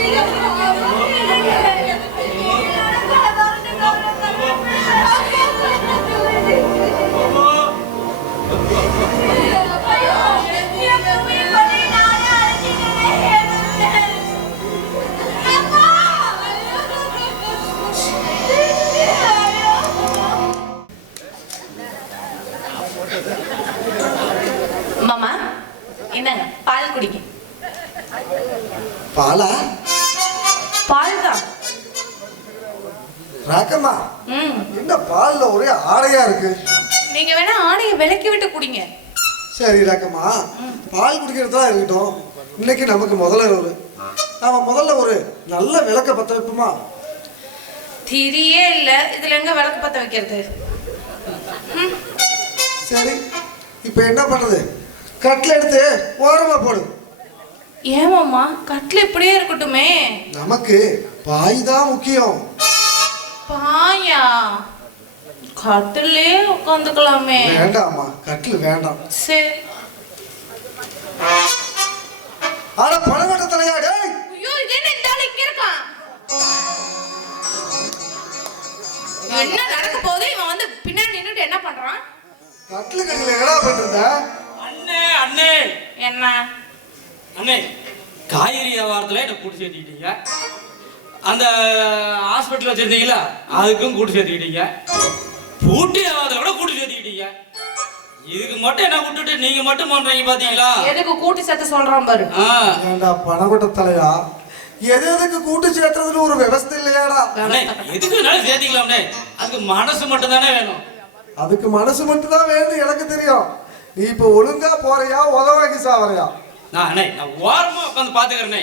எனக்கு பாலா? பால் தான். ராக்கம்மா, என்ன பால்ல ஒரே ஆடையா இருக்கு? நீங்க வேணா ஆடையை விலக்கி விட்டு குடிங்க. சரி ராக்கம்மா, பால் குடிக்கிறதா இருக்கட்டும். இன்னைக்கு நமக்கு முதல்ல நாம முதல்ல ஒரு நல்ல விளக்க பத்த வைப்போமா? திரியே இல்ல, இதுல எங்க விளக்கு பத்த வைக்கிறது? சரி, இப்ப என்ன பண்றது? கட்டில் எடுத்து ஓரமா போடு. ஏமாம்மா, கட்டில் இப்படியே இருக்கட்டுமே. நமக்கு பாய் தான் முக்கியம். பாயா? கட்டிலே உட்காந்துக்கலாமே. வேண்டாம்மா, கட்டில் வேண்டாம். சரி. ஆட பணவட்ட தலையா? டேய், ஐயோ, இது என்ன இந்த ஆளு இங்க இருக்கான்? என்ன நடக்க போகுது? இவன் வந்து பின்னாடி நின்னுட்டு என்ன பண்றான்? கட்டில் கட்டில என்னடா பண்றத? அண்ணே அண்ணே. என்ன அண்ணே, காய்கறி வியாபாரத்தில் என்ன கூட்டு சேர்த்துக்கிட்டீங்க, அந்த ஹாஸ்பிட்டல் வச்சிருந்தீங்களா அதுக்கும் கூட்டு சேர்த்துக்கிட்டீங்க, பூட்டி வியாபாரத்தில் கூட கூட்டு சேர்த்துக்கிட்டீங்க. இதுக்கு மட்டும் என்ன விட்டுட்டு நீங்க மட்டும் பண்றீங்க பாத்தீங்களா? எதுக்கு கூட்டி சேர்த்து சொல்றான் பாரு. ஏண்டா பணவட்ட தலையா, எதுக்கு கூட்டு சேர்த்துறதுன்னு ஒரு விவசாயம் இல்லையாடா? எதுக்கு வேணாலும் சேர்த்திக்கலாம்னே, அதுக்கு மனசு மட்டும் தானே வேணும். அதுக்கு மனசு மட்டும் தான் வேணும், எனக்கு தெரியும். நீ இப்ப ஒழுங்கா போறியா, உதவாக்கி சாவறியா? நான் ஓரமா உட்காந்து பாத்துக்கிறேனே.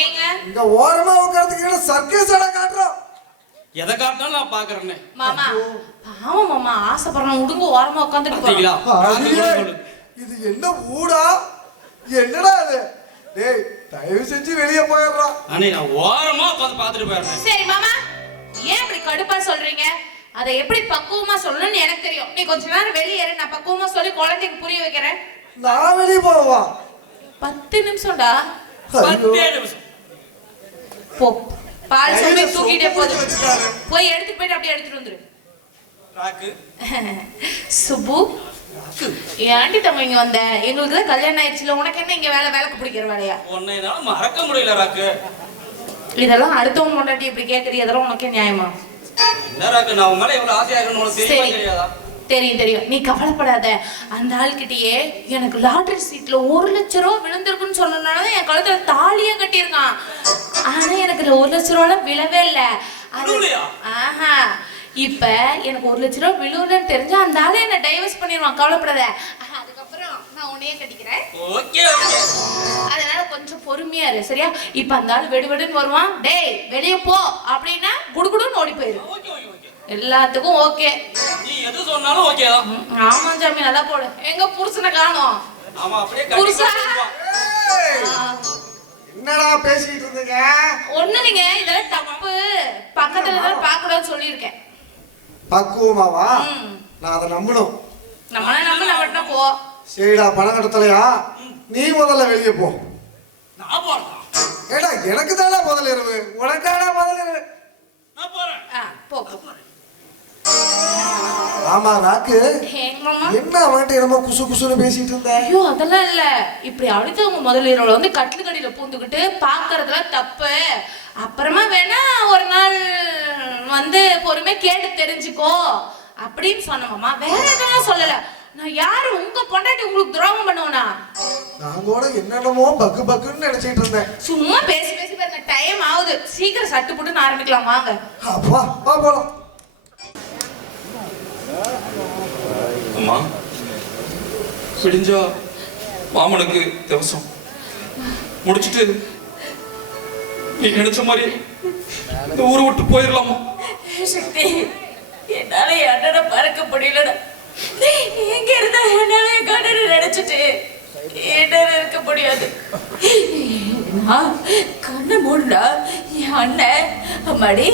ஏங்க, இங்க ஓரமா உட்கார்ந்துக்கிற சர்க்கஸ் ஆட காட்டுறோம். எதை காட்டினாலும் நான் பாக்குறேனே. மாமா, பாவம் மாமா, ஆசைப்படுறோம். உடுங்க, ஓரமா உட்காந்துட்டு பாத்தீங்களா? இது என்ன ஊடா? என்னடா இது? டேய், தயவு செஞ்சு வெளியே போயிடுறா. அண்ணே, நான் ஓரமா உட்காந்து பாத்துட்டு போயிடுறேன். சரி மாமா, ஏன் இப்படி கடுப்பா சொல்றீங்க? அதை எப்படி பக்குவமா சொல்லணும்னு எனக்கு தெரியும். நீ கொஞ்ச நேரம் வெளியேறு, நான் பக்குவமா சொல்லி குழந்தைக்கு புரிய வைக்கிறேன். நான் வெளியே போவா? 10 நிமிஷம்டா. 10 நிமிஷம் போ. பால் சொல்லி தூக்கிட்டே போகுது. போய் எடுத்துட்டு போயிட்டு அப்படியே எடுத்துட்டு வந்துரு. ராக்கு சுப்பு, ஏன்டி தம்பி இங்க வந்த? எங்களுக்கு தான் கல்யாணம் ஆயிடுச்சுல, உனக்கு என்ன இங்க வேலைக்கு பிடிக்கிற வேலையா? உன்னை என்னால மறக்க முடியல ராக்கு. இதெல்லாம் அடுத்தவங்க கொண்டாட்டி இப்படி கேட்கறீ, அதெல்லாம் உனக்கே நியாயமா? என்ன ராக்கு, நான் உன் மேல எவ்வளவு ஆசையா இருக்கணும் உனக்கு தெரியுமா தெரியாதா? தெரியும். நீ கவலைப்படாத. அந்த ஆள்கிட்டயே எனக்கு லாட்டரி சீட்ல 1 லட்சம் ரூபா விழுந்திருக்குன்னு சொன்னதுனாலதான் என் கழுத்துல தாலியே கட்டியிருக்கான். ஆனா எனக்கு 1 லட்சம் ரூபாய் விழவே இல்லை. ஆஹா, இப்ப எனக்கு 1 லட்சம் ரூபாய் விழுவுன்னு தெரிஞ்சா அந்த ஆளை என்ன டைவர்ஸ் பண்ணிடுவான். கவலைப்படாத. அதுக்கப்புறம் நான் உன்னையே கட்டிக்கிறேன். அதனால கொஞ்சம் பொறுமையா இரு, சரியா? இப்ப அந்த ஆள் வெடுவெடுன்னு வருவான். டேய் வெளியே போ அப்படின்னா குடுகுடுன்னு ஓடி போயிரு. எல்லாத்துக்கும் ஓகே. நீ எது சொன்னாலும் ஓகே தான். ஆமா சாமி, நல்லா போடு. எங்க புருஷனை காணோம்? ஆமா, அப்படியே புருஷா. என்னடா பேசிட்டு இருந்தீங்க? ஒண்ணு இல்லைங்க, இதெல்லாம் தப்பு. பக்கத்துல தான் பார்க்கணும்னு சொல்லியிருக்கேன். பக்குவமாவா? நான் அதை நம்பணும். நம்ம போ. சரிடா பணம் கட்டலையா, நீ முதல்ல வெளியே போ. நான் போறேன். ஏடா, எனக்கு தானே முதல் இரவு, உனக்காடா முதல் இரவு. நான் போறேன். போ. ஆமா ராக்கு, மாமா, என்ன அவன்கிட்ட என்னமோ குசு குசுன்னு பேசிட்டு இருந்த? ஐயோ அதெல்லாம் இல்ல. இப்படி அடுத்தவங்க முதலீரோட வந்து கட்டில் கடியில பூந்துக்கிட்டு பாக்குறதுல தப்பு. அப்புறமா வேணா ஒரு நாள் வந்து பொறுமை கேட்டு தெரிஞ்சுக்கோ அப்படின்னு சொன்னமாமா. வேற எதுவும் சொல்லல. நான் யாரு உங்க பொண்டாட்டி உங்களுக்கு துரோகம் பண்ணுவனா? நான் கூட என்னென்னமோ பக்கு பக்குன்னு நினைச்சிட்டு இருந்தேன். சும்மா பேசி பேசி பாருங்க, டைம் ஆகுது. சீக்கிரம் சட்டு போட்டு ஆரம்பிக்கலாம் வாங்க. அப்பா வா போலாம். அம்மா, விடிஞ்சா மாமனுக்கு திவசம் முடிச்சிட்டு நீ நினைச்ச மாதிரி இந்த ஊரை விட்டு போயிடலாமா? சக்தி, என்னால அண்ணனை பறக்க முடியலடா. எங்க இருந்தா என்னால என் கண்ணனை நினைச்சிட்டு என்னால இருக்க முடியாது. கண்ணை மூடுடா என் அண்ணன். அம்மாடி,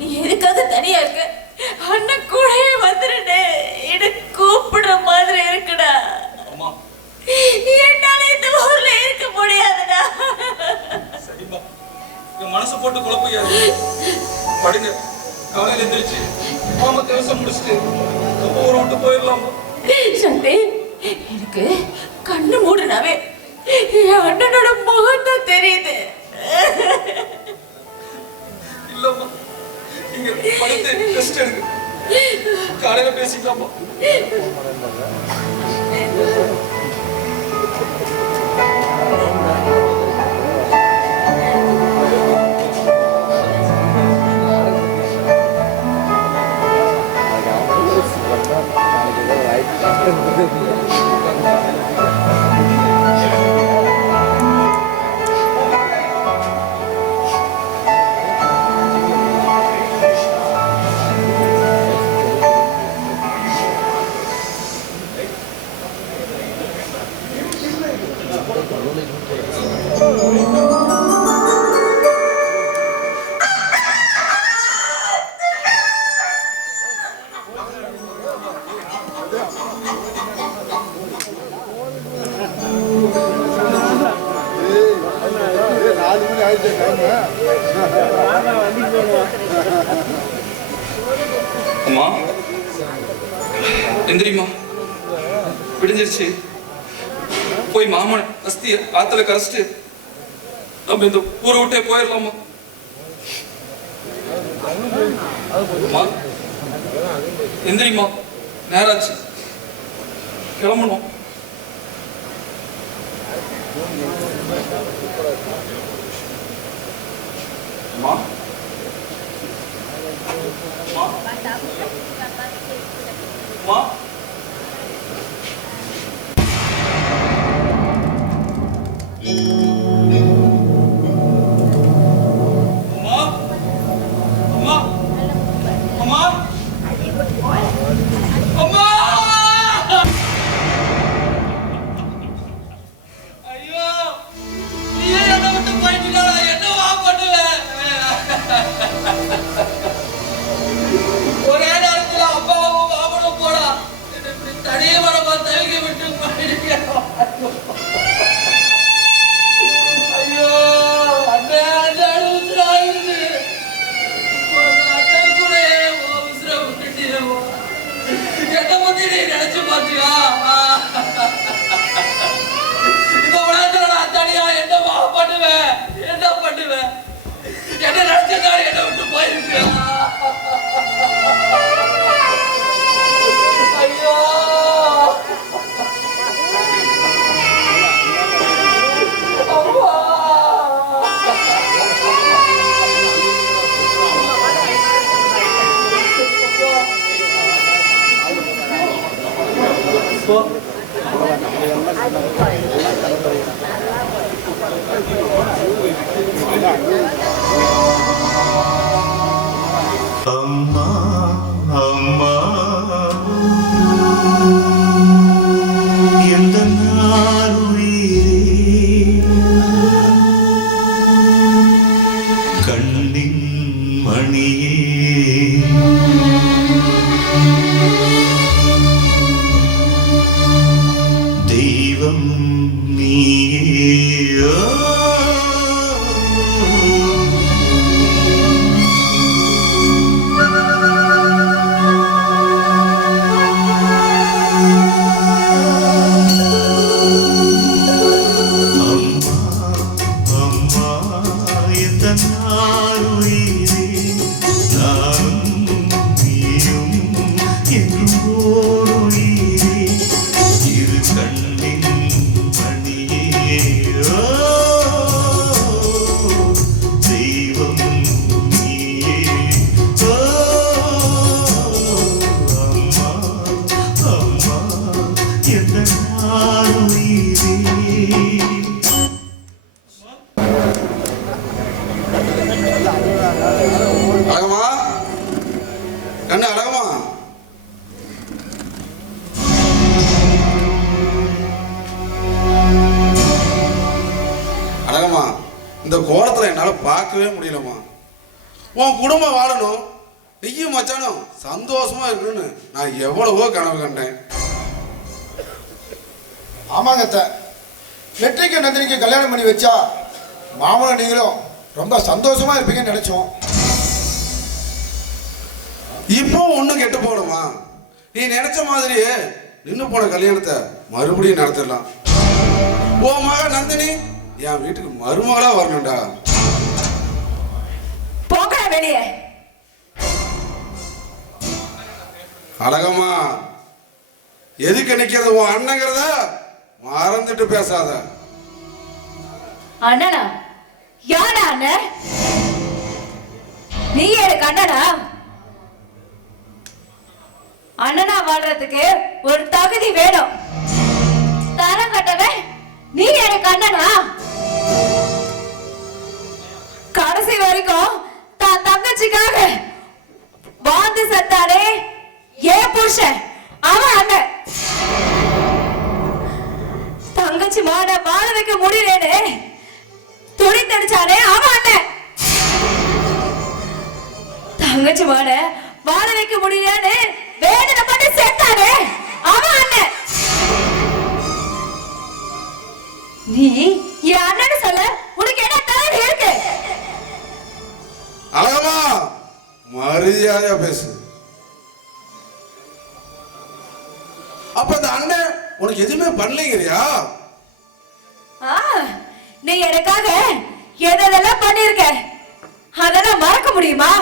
நீ எதுக்காக தனியா இருக்க? அண்ணன் கூட வந்துருன்னு எனக்கு கூப்பிடுற மாதிரி இருக்குடா. என்னால இந்த ஊர்ல இருக்க முடியாதுடா. சரிம்மா, என் மனசு போட்டு குழப்பையாது. படுங்க, காலையில எந்திரிச்சு மாமா திவசம் முடிச்சுட்டு ஊரை விட்டு போயிடலாமா? சக்தி, எனக்கு கண்ணு மூடுனாவே என் அண்ணனோட முகம் தான் தெரியுது. இல்லம்மா, நீங்க படுத்து ரெஸ்ட் எடுங்க, காலையில பேசிக்கலாமா? அம்மா எந்திரிமா, விடிஞ்சிருச்சு. போய் மாமன் அஸ்தி ஆத்துல கரைச்சிட்டு நம்ம இந்த ஊரை விட்டே போயிடலாமா? எந்திரிமா, நேராச்சு, கிளம்பணும். அம்மா அம்மா ஒரே நேரத்துல அப்பாவும் மாமனும் போடா தனியே வரமா தவிக்க விட்டு ஐயோ அண்ணன் அண்ணன் உசுராயிருது அண்ணன் கூட உசுர விட்டுட்டியோ என்ன பத்தி நீ நினைச்சு பாத்தியா? இந்த உலகத்துல நான் தனியா என்னவா பண்ணுவேன், என்ன பண்ணுவேன்? என்ன நினைச்சதாரு என்ன விட்டு போயிருப்பியா? ஐயோ அம்மா அம்மா எந்த நாருயிரே கண்ணின் மணியே தெய்வம் நீயே அழகமா கண்ணு அழகமா அழகமா இந்த கோலத்துல என்னால பார்க்கவே முடியலமா. உன் குடும்பம் வாழணும், நீயும் மச்சானும் சந்தோஷமா இருக்கணும்னு நான் எவ்வளவோ கனவு கண்டேன். ஆமாங்க அத்தை, வெற்றிக்கு நந்தினிக்கு கல்யாணம் பண்ணி வச்சா மாமனும் நீங்களும் ரொம்ப சந்தோஷமா இருப்பீங்கன்னு நினைச்சோம். இப்போ ஒண்ணும் கெட்டு போகணுமா? நீ நினைச்ச மாதிரியே நின்று போன கல்யாணத்தை மறுபடியும் நடத்திடலாம். உன் மக நந்தினி என் வீட்டுக்கு மருமகளா வரணும்டா. போங்க வெளியே. அழகம்மா, எதுக்கு நிக்கிறது உன் அண்ணங்கிறத மறந்துட்டு பேசாத. அண்ணனா? யாரா அண்ணன்? நீ எனக்கு அண்ணனா? அண்ணனா வாழ்றதுக்கு ஒரு தகுதி வேணும். தரம் கட்டவன் நீ எனக்கு அண்ணனா? கடைசி வரைக்கும் தான் தங்கச்சிக்காக வாழ்ந்து சத்தாரே ஏன் புருஷன், அவன் அண்ணன். தங்கச்சி மாட வாழ வைக்க முடியலன்னு துணி தடிச்சானே அவன் அண்ணன். தங்கச்சி மாட வாழ வைக்க முடியலன்னு வேதனை பண்ணி சேர்த்தானே அவன் அண்ணன். நீ என் அண்ணன் சொல்ல உனக்கு என்ன தகுதி இருக்கு? மரியாதையா பேசு. அப்ப இந்த அண்ணன் உனக்கு எதுவுமே பண்ணலைங்கிறியா? நீ எனக்காக எதெல்லாம் பண்ணிருக்க அதெல்லாம் மறக்க முடியுமா?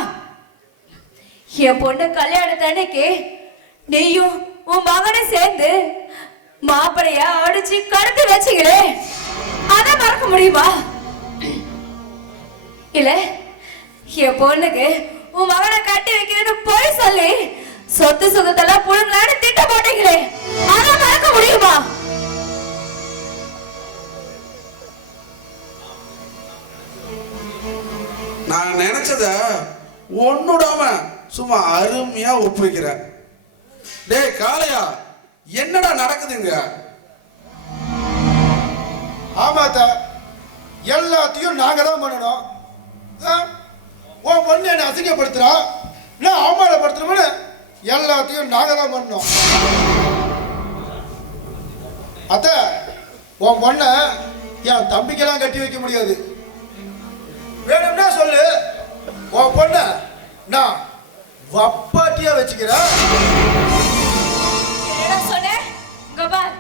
என் பொண்ணு கல்யாணத்து அன்னைக்கு நீயும் உன் மகனும் சேர்ந்து மாப்பிளைய அடிச்சு கடத்தி வச்சுங்களே, அதை மறக்க முடியுமா? இல்ல என் பொண்ணுக்கு உன் மகனை கட்டி வைக்கிறேன்னு போய் சொல்லி சொத்து சுகத்தெல்லாம் புடுங்கலான்னு திட்ட மாட்டீங்களே, அதை மறக்க முடியுமா? நான் நினைச்சத ஒன்னுடாம சும்மா அருமையா ஒப்புவிக்கிறேன். டேய் காளையா, என்னடா நடக்குதுங்க? ஆமாத்த, எல்லாத்தையும் நாங்க தான் பண்ணணும். உன் பொண்ணு என்னை அசிங்கப்படுத்துறா, நான் அவமானப்படுத்துறோம்னு எல்லாத்தையும் நாங்க தான் பண்ணணும். அத்த, உன் பொண்ணை என் தம்பிக்கெல்லாம் கட்டி வைக்க முடியாது. வேணும்னா சொல்லு, உன் பொண்ண நான் வப்பாட்டியா வச்சுக்கிறேன். என்ன சொன்ன? இங்க பார்,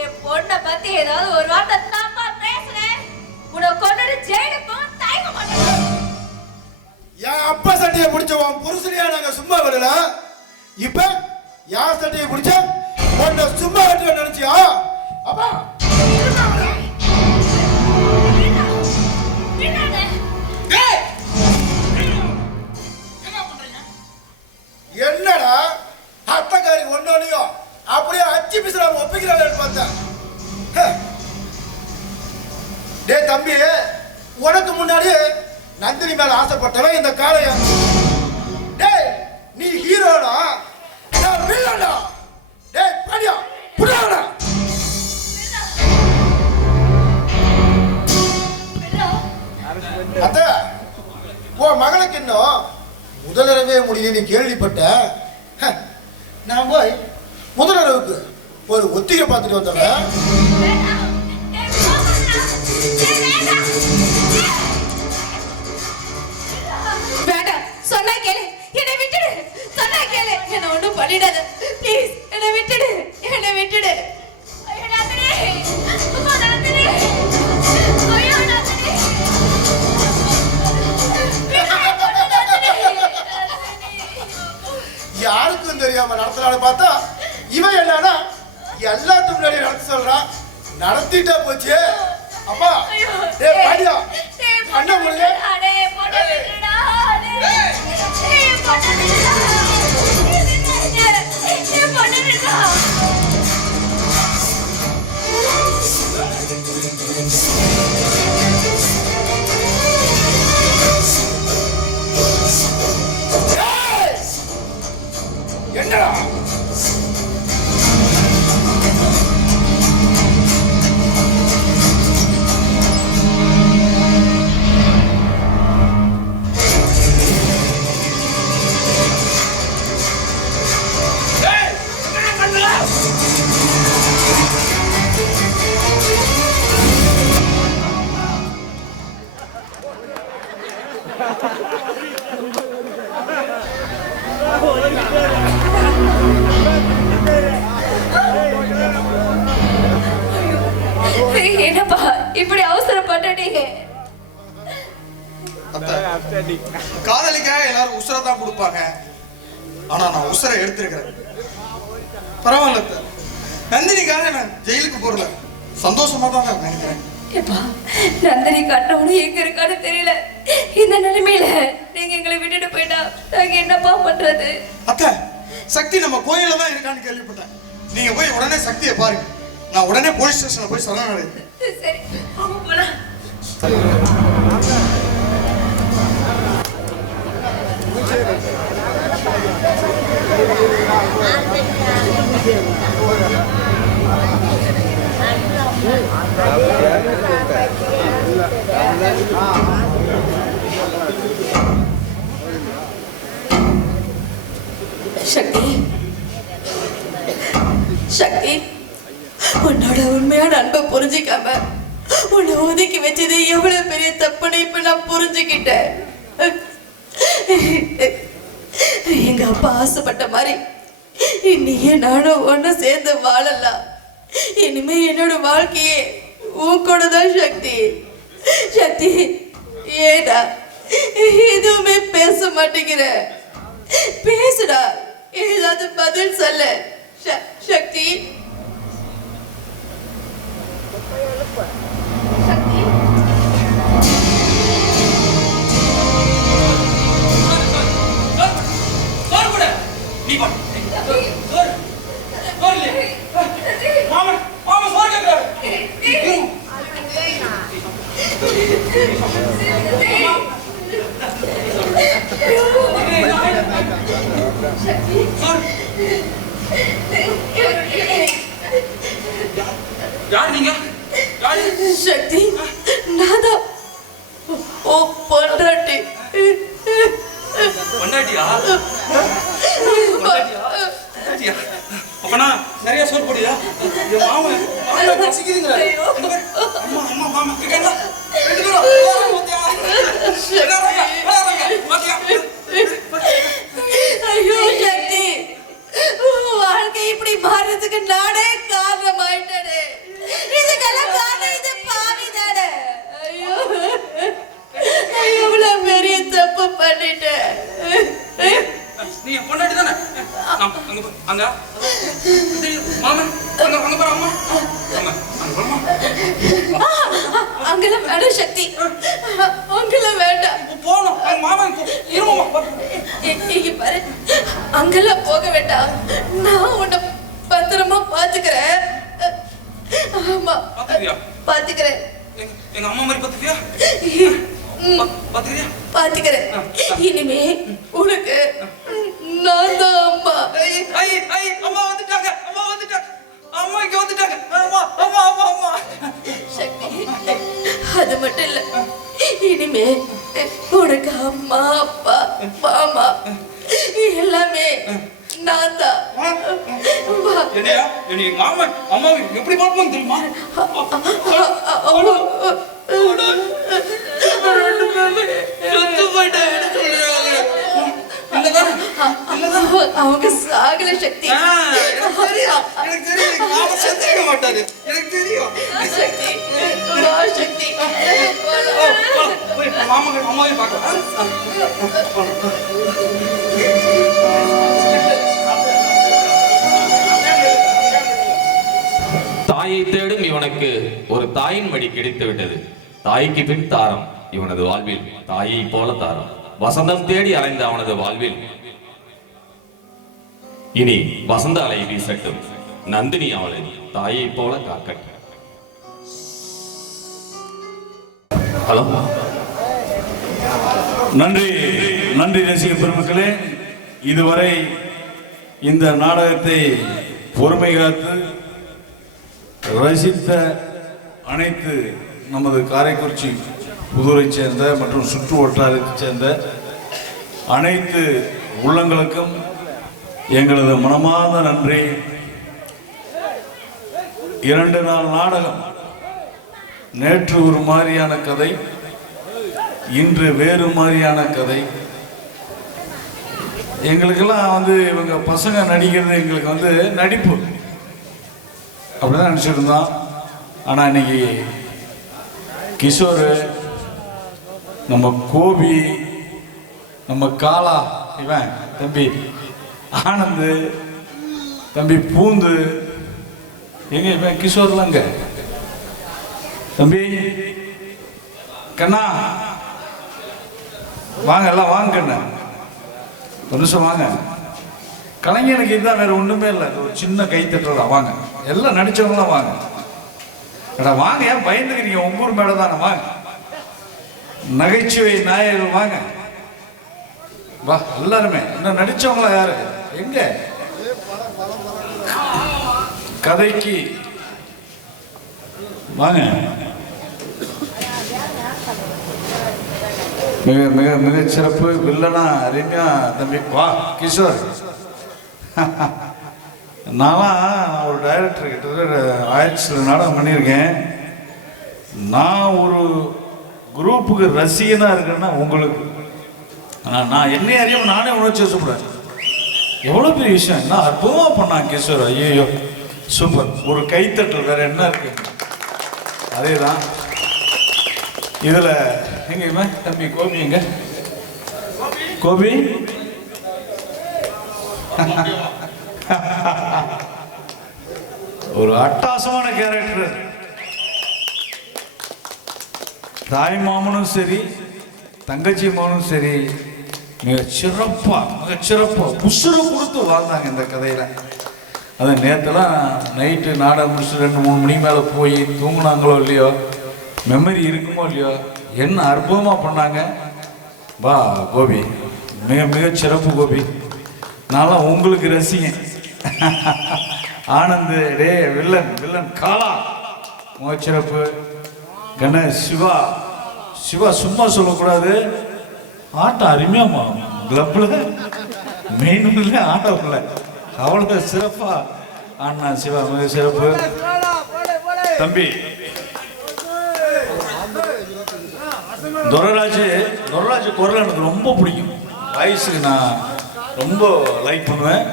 என் பொண்ணை பத்தி ஏதாவது ஒரு வார்த்தை தப்பா பேசுனேன், உன்னை கொண்டு ஜெயிலுக்கும் தயங்க மாட்டேன். என் அப்பா சட்டையை பிடிச்ச உன் புருஷனையா நாங்க சும்மா விடல, இப்ப யார் சட்டையை பிடிச்ச உன்னை சும்மா விட்டு நினைச்சியா? அப்பா என்னடா அத்தக்காரி ஒன்னோனையும் அப்படியே அச்சு பிசுறாம ஒப்பிக்கிறாள் பார்த்தேன். டே தம்பி, உனக்கு முன்னாடி நந்தினி மேல ஆசைப்பட்டவன் இந்த காளையா. டேய் நீ ஹீரோடா, நான் வில்லனா. டேய் பாடியா புடாடா. அத்த, உன் மகளுக்கு இன்னும் முதலிரவே முடியலன்னு கேள்விப்பட்ட. நான் போய் முதலிரவுக்கு ஒரு ஒத்திகை பார்த்துட்டு வந்தேன். வேண்டாம், சொன்னா கேளு, என்னை விட்டுடு. சொன்னா கேளு, என்ன ஒண்ணும் பண்ணிடாத ப்ளீஸ். என்னை விட்டுடு, என்னை விட்டுடு. ஐயோ நந்தினி, அம்மா நந்தினி, ஐயோ நந்தினி, யாருக்கும் தெரியாம நடத்துறான்னு பார்த்தா இவன் என்னன்னா எல்லாத்துக்கும் முன்னாடி நடத்த சொல்றான். நடத்திட்டா போச்சு. அப்பா டேய் பாடியா அண்ணா முருங்க. என்னடா என்னப்பா இப்படி அவசரப்பட்டீங்க? காதலிக்காக எல்லாரும் உசுரை தான் கொடுப்பாங்க, ஆனா நான் உசுரை எடுத்திருக்கிறேன். பரவாயில்ல, நந்தினிக்காக நான் ஜெயிலுக்கு போறல, சந்தோஷமா தான் நான் நினைக்கிறேன். எப்பா நந்தினி கட்டவனும் எங்க இருக்கான்னு தெரியல. இந்த நிலைமையில நீங்க எங்களை விட்டுட்டு போயிட்டா நாங்க என்னப்பா பண்றது? அத்தை, சக்தி நம்ம கோயில தான் இருக்கான்னு கேள்விப்பட்டேன். நீங்க போய் உடனே சக்தியை பாருங்க. நான் உடனே போலீஸ் ஸ்டேஷன்ல போய் சரணடைறேன். சரி போலாம். சக்தி, சக்தி, உன்னோட உண்மையான அன்பை புரிஞ்சிக்காம உன்னை ஒதுக்கி வச்சது எவ்வளவு பெரிய தப்புன்னு இப்ப நான் புரிஞ்சுக்கிட்டேன். எங்க அப்பா ஆசைப்பட்ட மாதிரி நீயே நானும் ஒண்ணு சேர்ந்து வாழலாம். இனிமே என்னோட வாழ்க்கையே உன் கூட தான் சக்தி. சக்தி, ஏடா எதுவுமே பேச மாட்டேங்கிற? பேசுடா, ஏதாவது பதில் சொல்ல. சக்தி, யார் நீங்க? சக்தி, நான்தான் ஓ பொண்டாட்டி. பொண்டாட்டியா? பொண்டாட்டியா? அப்பனா நிறைய சோறு போடியா? என் மாமன் பசிக்குதுங்க. அம்மா அம்மா மாமா கேட்டா ரெண்டு பேரும் பாத்தியா? ஐயோ சக்தி, வாழ்க்கை இப்படி மாறதுக்கு நானே காரணமாயிட்டே. இதுக்கெல்லாம் காரணம் இந்த பாவி தானே. ஐயோ, எவ்வளவு பெரிய தப்பு பண்ணிட்டேன். நீ பொண்டாட்டி தானே? அங்க மாமன் அங்க பாரு அம்மா. அங்கெல்லாம் வேண்டாம் சக்தி, அங்கெல்லாம் வேண்டாம். போனோம் மாமன் இங்க பாரு, அங்கெல்லாம் போக வேண்டாம். நான் உன்னை பத்திரமா பாத்துக்கிறேன். ஆமா, பாத்துக்கிறேன். எங்க அம்மா மாதிரி பாத்துக்கியா? பாத்துக்கிறேன். இனிமே உனக்கு நான் தான் அம்மா. அம்மா வந்துட்டாங்க, அம்மா வந்துட்டாங்க, அம்மா இங்க வந்துட்டாங்க. அம்மா அம்மா அம்மா அம்மா. சக்தி, அது மட்டும் இல்ல, இனிமே உனக்கு அம்மா அப்பா மாமா எல்லாமே நான் தான். என்னையா எங்க மாமன் அம்மா எப்படி பார்ப்பாங்க தெரியுமா? அவங்க சாகல சக்தி. எனக்கு தெரியும் செஞ்சிருக்க மாட்டாரு. எனக்கு தெரியும் சக்தி, வா சக்தி. மாமாவை அம்மாவை பார்க்கலாம். தாயை தேடும் இவனுக்கு ஒரு தாயின் மடி கிடைத்து விட்டது. தாய்க்கு பின் தாரம் இவனது வாழ்வில் தாயை போல தாரம். வசந்தம் தேடி அலைந்த அவனது வாழ்வில் இனி வசந்த அலை வீசட்டும். நந்தினி அவளை தாயை போல காக்கட்டும். ஹலோ, நன்றி நன்றி ரசிக பெருமக்களே. இதுவரை இந்த நாடகத்தை பொறுமை காத்து ரசித்த அனைத்து நமது காரைக்குறிச்சி புதூரை சேர்ந்த மற்றும் சுற்று வட்டாரத்தைச் சேர்ந்த அனைத்து உள்ளங்களுக்கும் எங்களது மனமார்ந்த நன்றி. 2 நாள் நாடகம். நேற்று ஒரு மாதிரியான கதை, இன்று வேறு மாதிரியான கதை. எங்களுக்கெல்லாம் இவங்க பசங்க நடிக்கிறது எங்களுக்கு நடிப்பு அப்படிதான் நினச்சிட்டு இருந்தோம். ஆனால் இன்னைக்கு கிஷோர், நம்ம கோபி, நம்ம காலா, இவன் தம்பி ஆனந்து, தம்பி பூந்து, எங்க இவன் கிஷோர்லங்க தம்பி கண்ணா வாங்க, எல்லாம் வாங்க கண்ணா, ஒரு நிமிஷம் வாங்க. கலைஞனுக்கு இதுதான், வேற ஒண்ணுமே இல்லை. ஒரு சின்ன கைத்தட்டல் தான். வாங்க, எல்லாம் நடிச்சவங்களாம் வாங்க. வாங்க, ஏன் பயந்துக்கிறீங்க? உங்கூர் மேல தானே, வாங்க. நகைச்சுவை நாயகர்கள் வாங்க, வா எல்லாருமே. இன்னும் நடிச்சவங்களா யாரு எங்க? கதைக்கு வாங்க. மிக மிக மிக சிறப்பு வில்லனா ரம்யா தம்பி. வா கிஷோர். நான் ஒரு டைரக்டர், கிட்டத்தட்ட 1000 நாடகம் பண்ணியிருக்கேன். நான் ஒரு குரூப்புக்கு ரசிகனா இருக்கேன்னா உங்களுக்கு ஆனால் நான் என்னை அறியாமல் நானே உணர்ச்சி வசப்படுறேன். எவ்வளோ பெரிய விஷயம், என்ன அற்புதமாக பண்ணாங்க கிஷோர். ஐயோ சூப்பர். ஒரு கைத்தட்டல், வேற என்ன இருக்கு? அதே தான் இதில் எங்கேயுமே தம்பி கோபி எங்க கோபி ஒரு அட்டாசமான கேரக்டர். தாய் மாமனும் சரி தங்கச்சி மாமனும் சரி மிகச்சிறப்பா உசுரை கொடுத்து வாழ்ந்தாங்க இந்த கதையில. அது நேற்றுலாம் நைட்டு நாடகம் முடிச்சு 2-3 மணி மேலே போய் தூங்குனாங்களோ இல்லையோ, மெமரி இருக்குமோ இல்லையோ, என்ன அற்புதமாக பண்ணாங்க. வா கோபி, மிகச்சிறப்பு கோபி. நான்லாம் உங்களுக்கு ரசிகன். ஆனந்த் டே வில்லன் காலா மிகச்சிறப்பு. கணேஷ் சிவா சும்மா சொல்லக்கூடாது, ஆட்டம் அருமையாமா. கிளப்ல மெயின்ல ஆடவில்ல, அவ்வளோ சிறப்பா ஆனா சிவா மிக சிறப்பு. தம்பி துரராஜ் குரல் எனக்கு ரொம்ப பிடிக்கும். வாய்ஸுக்கு நான் ரொம்ப லைக் பண்ணுவேன்.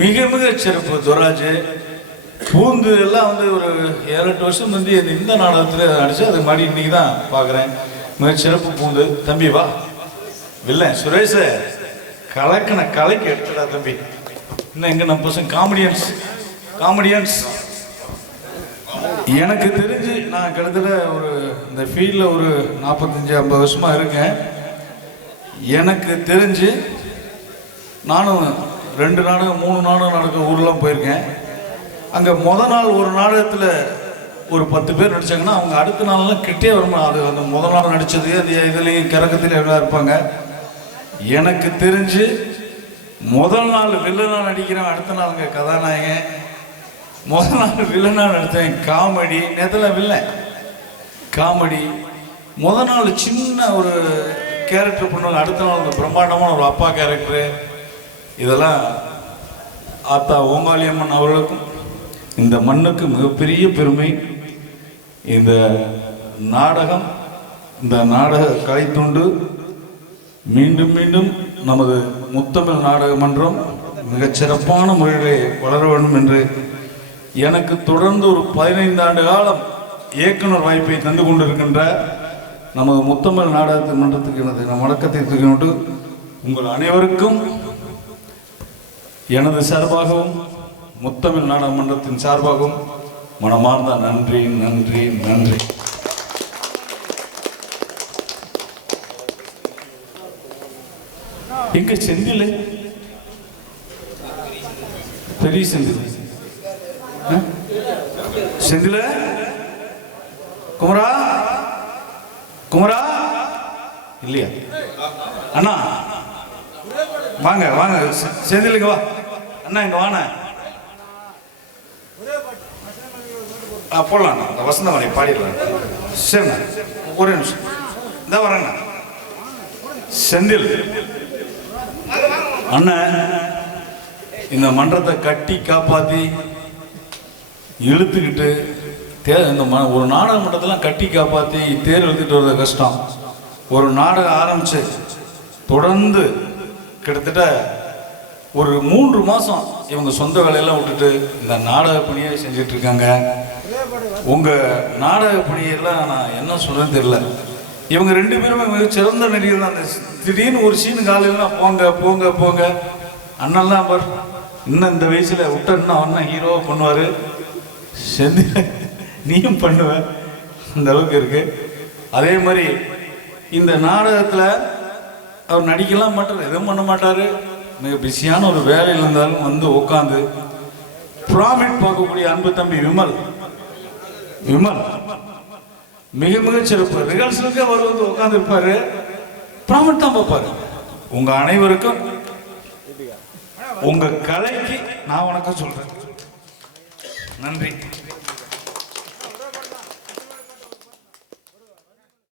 மிக சிறப்பு துரராஜ். பூந்து எல்லாம் வந்து ஒரு 7-8 வருஷம் வந்து இந்த நாடகத்தில் நடிச்சு அது மாதிரி இன்னைக்கு தான் பார்க்குறேன். மிகச்சிறப்பு பூந்து. தம்பி வா வில்லன் சுரேஷ கலைக்கு எடுத்துடா தம்பி. இன்னும் எங்க நம்ம பசங்க காமெடியன்ஸ் எனக்கு தெரிஞ்சு நான் கிட்டத்தட்ட ஒரு இந்த ஃபீல்டில் ஒரு 45-50 வருஷமா இருக்கேன். எனக்கு தெரிஞ்சு நானும் 2 நாடகம் 3 நாடகம் நடக்க ஊர்லாம் போயிருக்கேன். அங்கே நாள் ஒரு நாடகத்தில் ஒரு 10 பேர் நடித்தாங்கன்னா அவங்க அடுத்த நாள்லாம் கிட்டே வருமா. அது அந்த நாள் நடித்தது அது இதுலேயும் கிறக்கத்தில் எல்லாம் இருப்பாங்க. எனக்கு தெரிஞ்சு நாள் வில்லனாக நடிக்கிறேன், அடுத்த நாள் அங்கே கதாநாயகன். நாள் வில்லனாக நடித்தேன் காமெடி. நேரத்தில் வில்லன் காமெடி. நாள் சின்ன ஒரு கேரக்டர் பண்ணுவாங்க, அடுத்த நாள் ஒரு பிரம்மாண்டமான ஒரு அப்பா கேரக்டரு. இதெல்லாம் ஆத்தா ஓங்காளியம்மன் அவர்களுக்கும் இந்த மண்ணுக்கு மிகப்பெரிய பெருமை. இந்த நாடக கலைத்துண்டு மீண்டும் நமது முத்தமிழ் நாடக மன்றம் மிகச்சிறப்பான முறையிலே வளர வேண்டும் என்று எனக்கு தொடர்ந்து ஒரு 15 ஆண்டு காலம் இயக்குனர் வாய்ப்பை தந்து கொண்டிருக்கின்ற நமது முத்தமிழ் நாடக மன்றத்துக்கு எனது வணக்கத்தை தூக்கிவிட்டு உங்கள் அனைவருக்கும் எனது சார்பாகவும் முத்தமிழ் நாடக மன்றத்தின் சார்பாகவும் மனமார்ந்த நன்றி. எங்க செந்தில் பெரிய செந்தில குமரா இல்லையா அண்ணா? வாங்க செந்திலுக்கு வா அண்ணா, இங்க வாண்ணா. போடலாம் வசந்தமணி பாடிடலாம். சரிண்ணா ஒரே நிமிஷம் இந்த வரேண்ணா. செந்தில் அண்ணன் இந்த மன்றத்தை கட்டி காப்பாற்றி இழுத்துக்கிட்டு இந்த ஒரு நாடக மன்றத்தெல்லாம் கட்டி காப்பாற்றி தேர் இழுத்துட்டு வர்றது கஷ்டம். ஒரு நாடகம் ஆரம்பிச்சு தொடர்ந்து கிட்டத்தட்ட ஒரு 3 மாதம் இவங்க சொந்த வேலையெல்லாம் விட்டுட்டு இந்த நாடக பணியை செஞ்சுட்டு இருக்காங்க. உங்கள் நாடக பணியெல்லாம் நான் என்ன சொல்றேன்னு தெரியல. இவங்க 2 பேருமே மிக சிறந்த நடிகர் தான். அந்த திடீர்னு ஒரு சீனு காலையிலாம் போங்க அண்ணெல்லாம் பார் இன்னும் இந்த வயசில் விட்ட இன்னும் அவன் ஹீரோவாக பண்ணுவார். செந்தில் நீயும் பண்ணுவ, அந்த அளவுக்கு இருக்கு. அதே மாதிரி இந்த நாடகத்தில் அவர் நடிக்கலாம் மாட்டார், எதுவும் பண்ண மாட்டார். மிக பிஸியான ஒரு வேலையில் இருந்தாலும் வந்து உட்காந்து ப்ராமிட் பார்க்கக்கூடிய அன்பு தம்பி விமல் மிக சிறப்பு. ரிஹர்சலுக்கே அவர் வந்து உட்காந்து இருப்பாரு, ப்ராமிட் தான் பார்ப்பாரு. உங்க அனைவருக்கும் உங்க கலைக்கு நான் வணக்கம் சொல்றேன். நன்றி.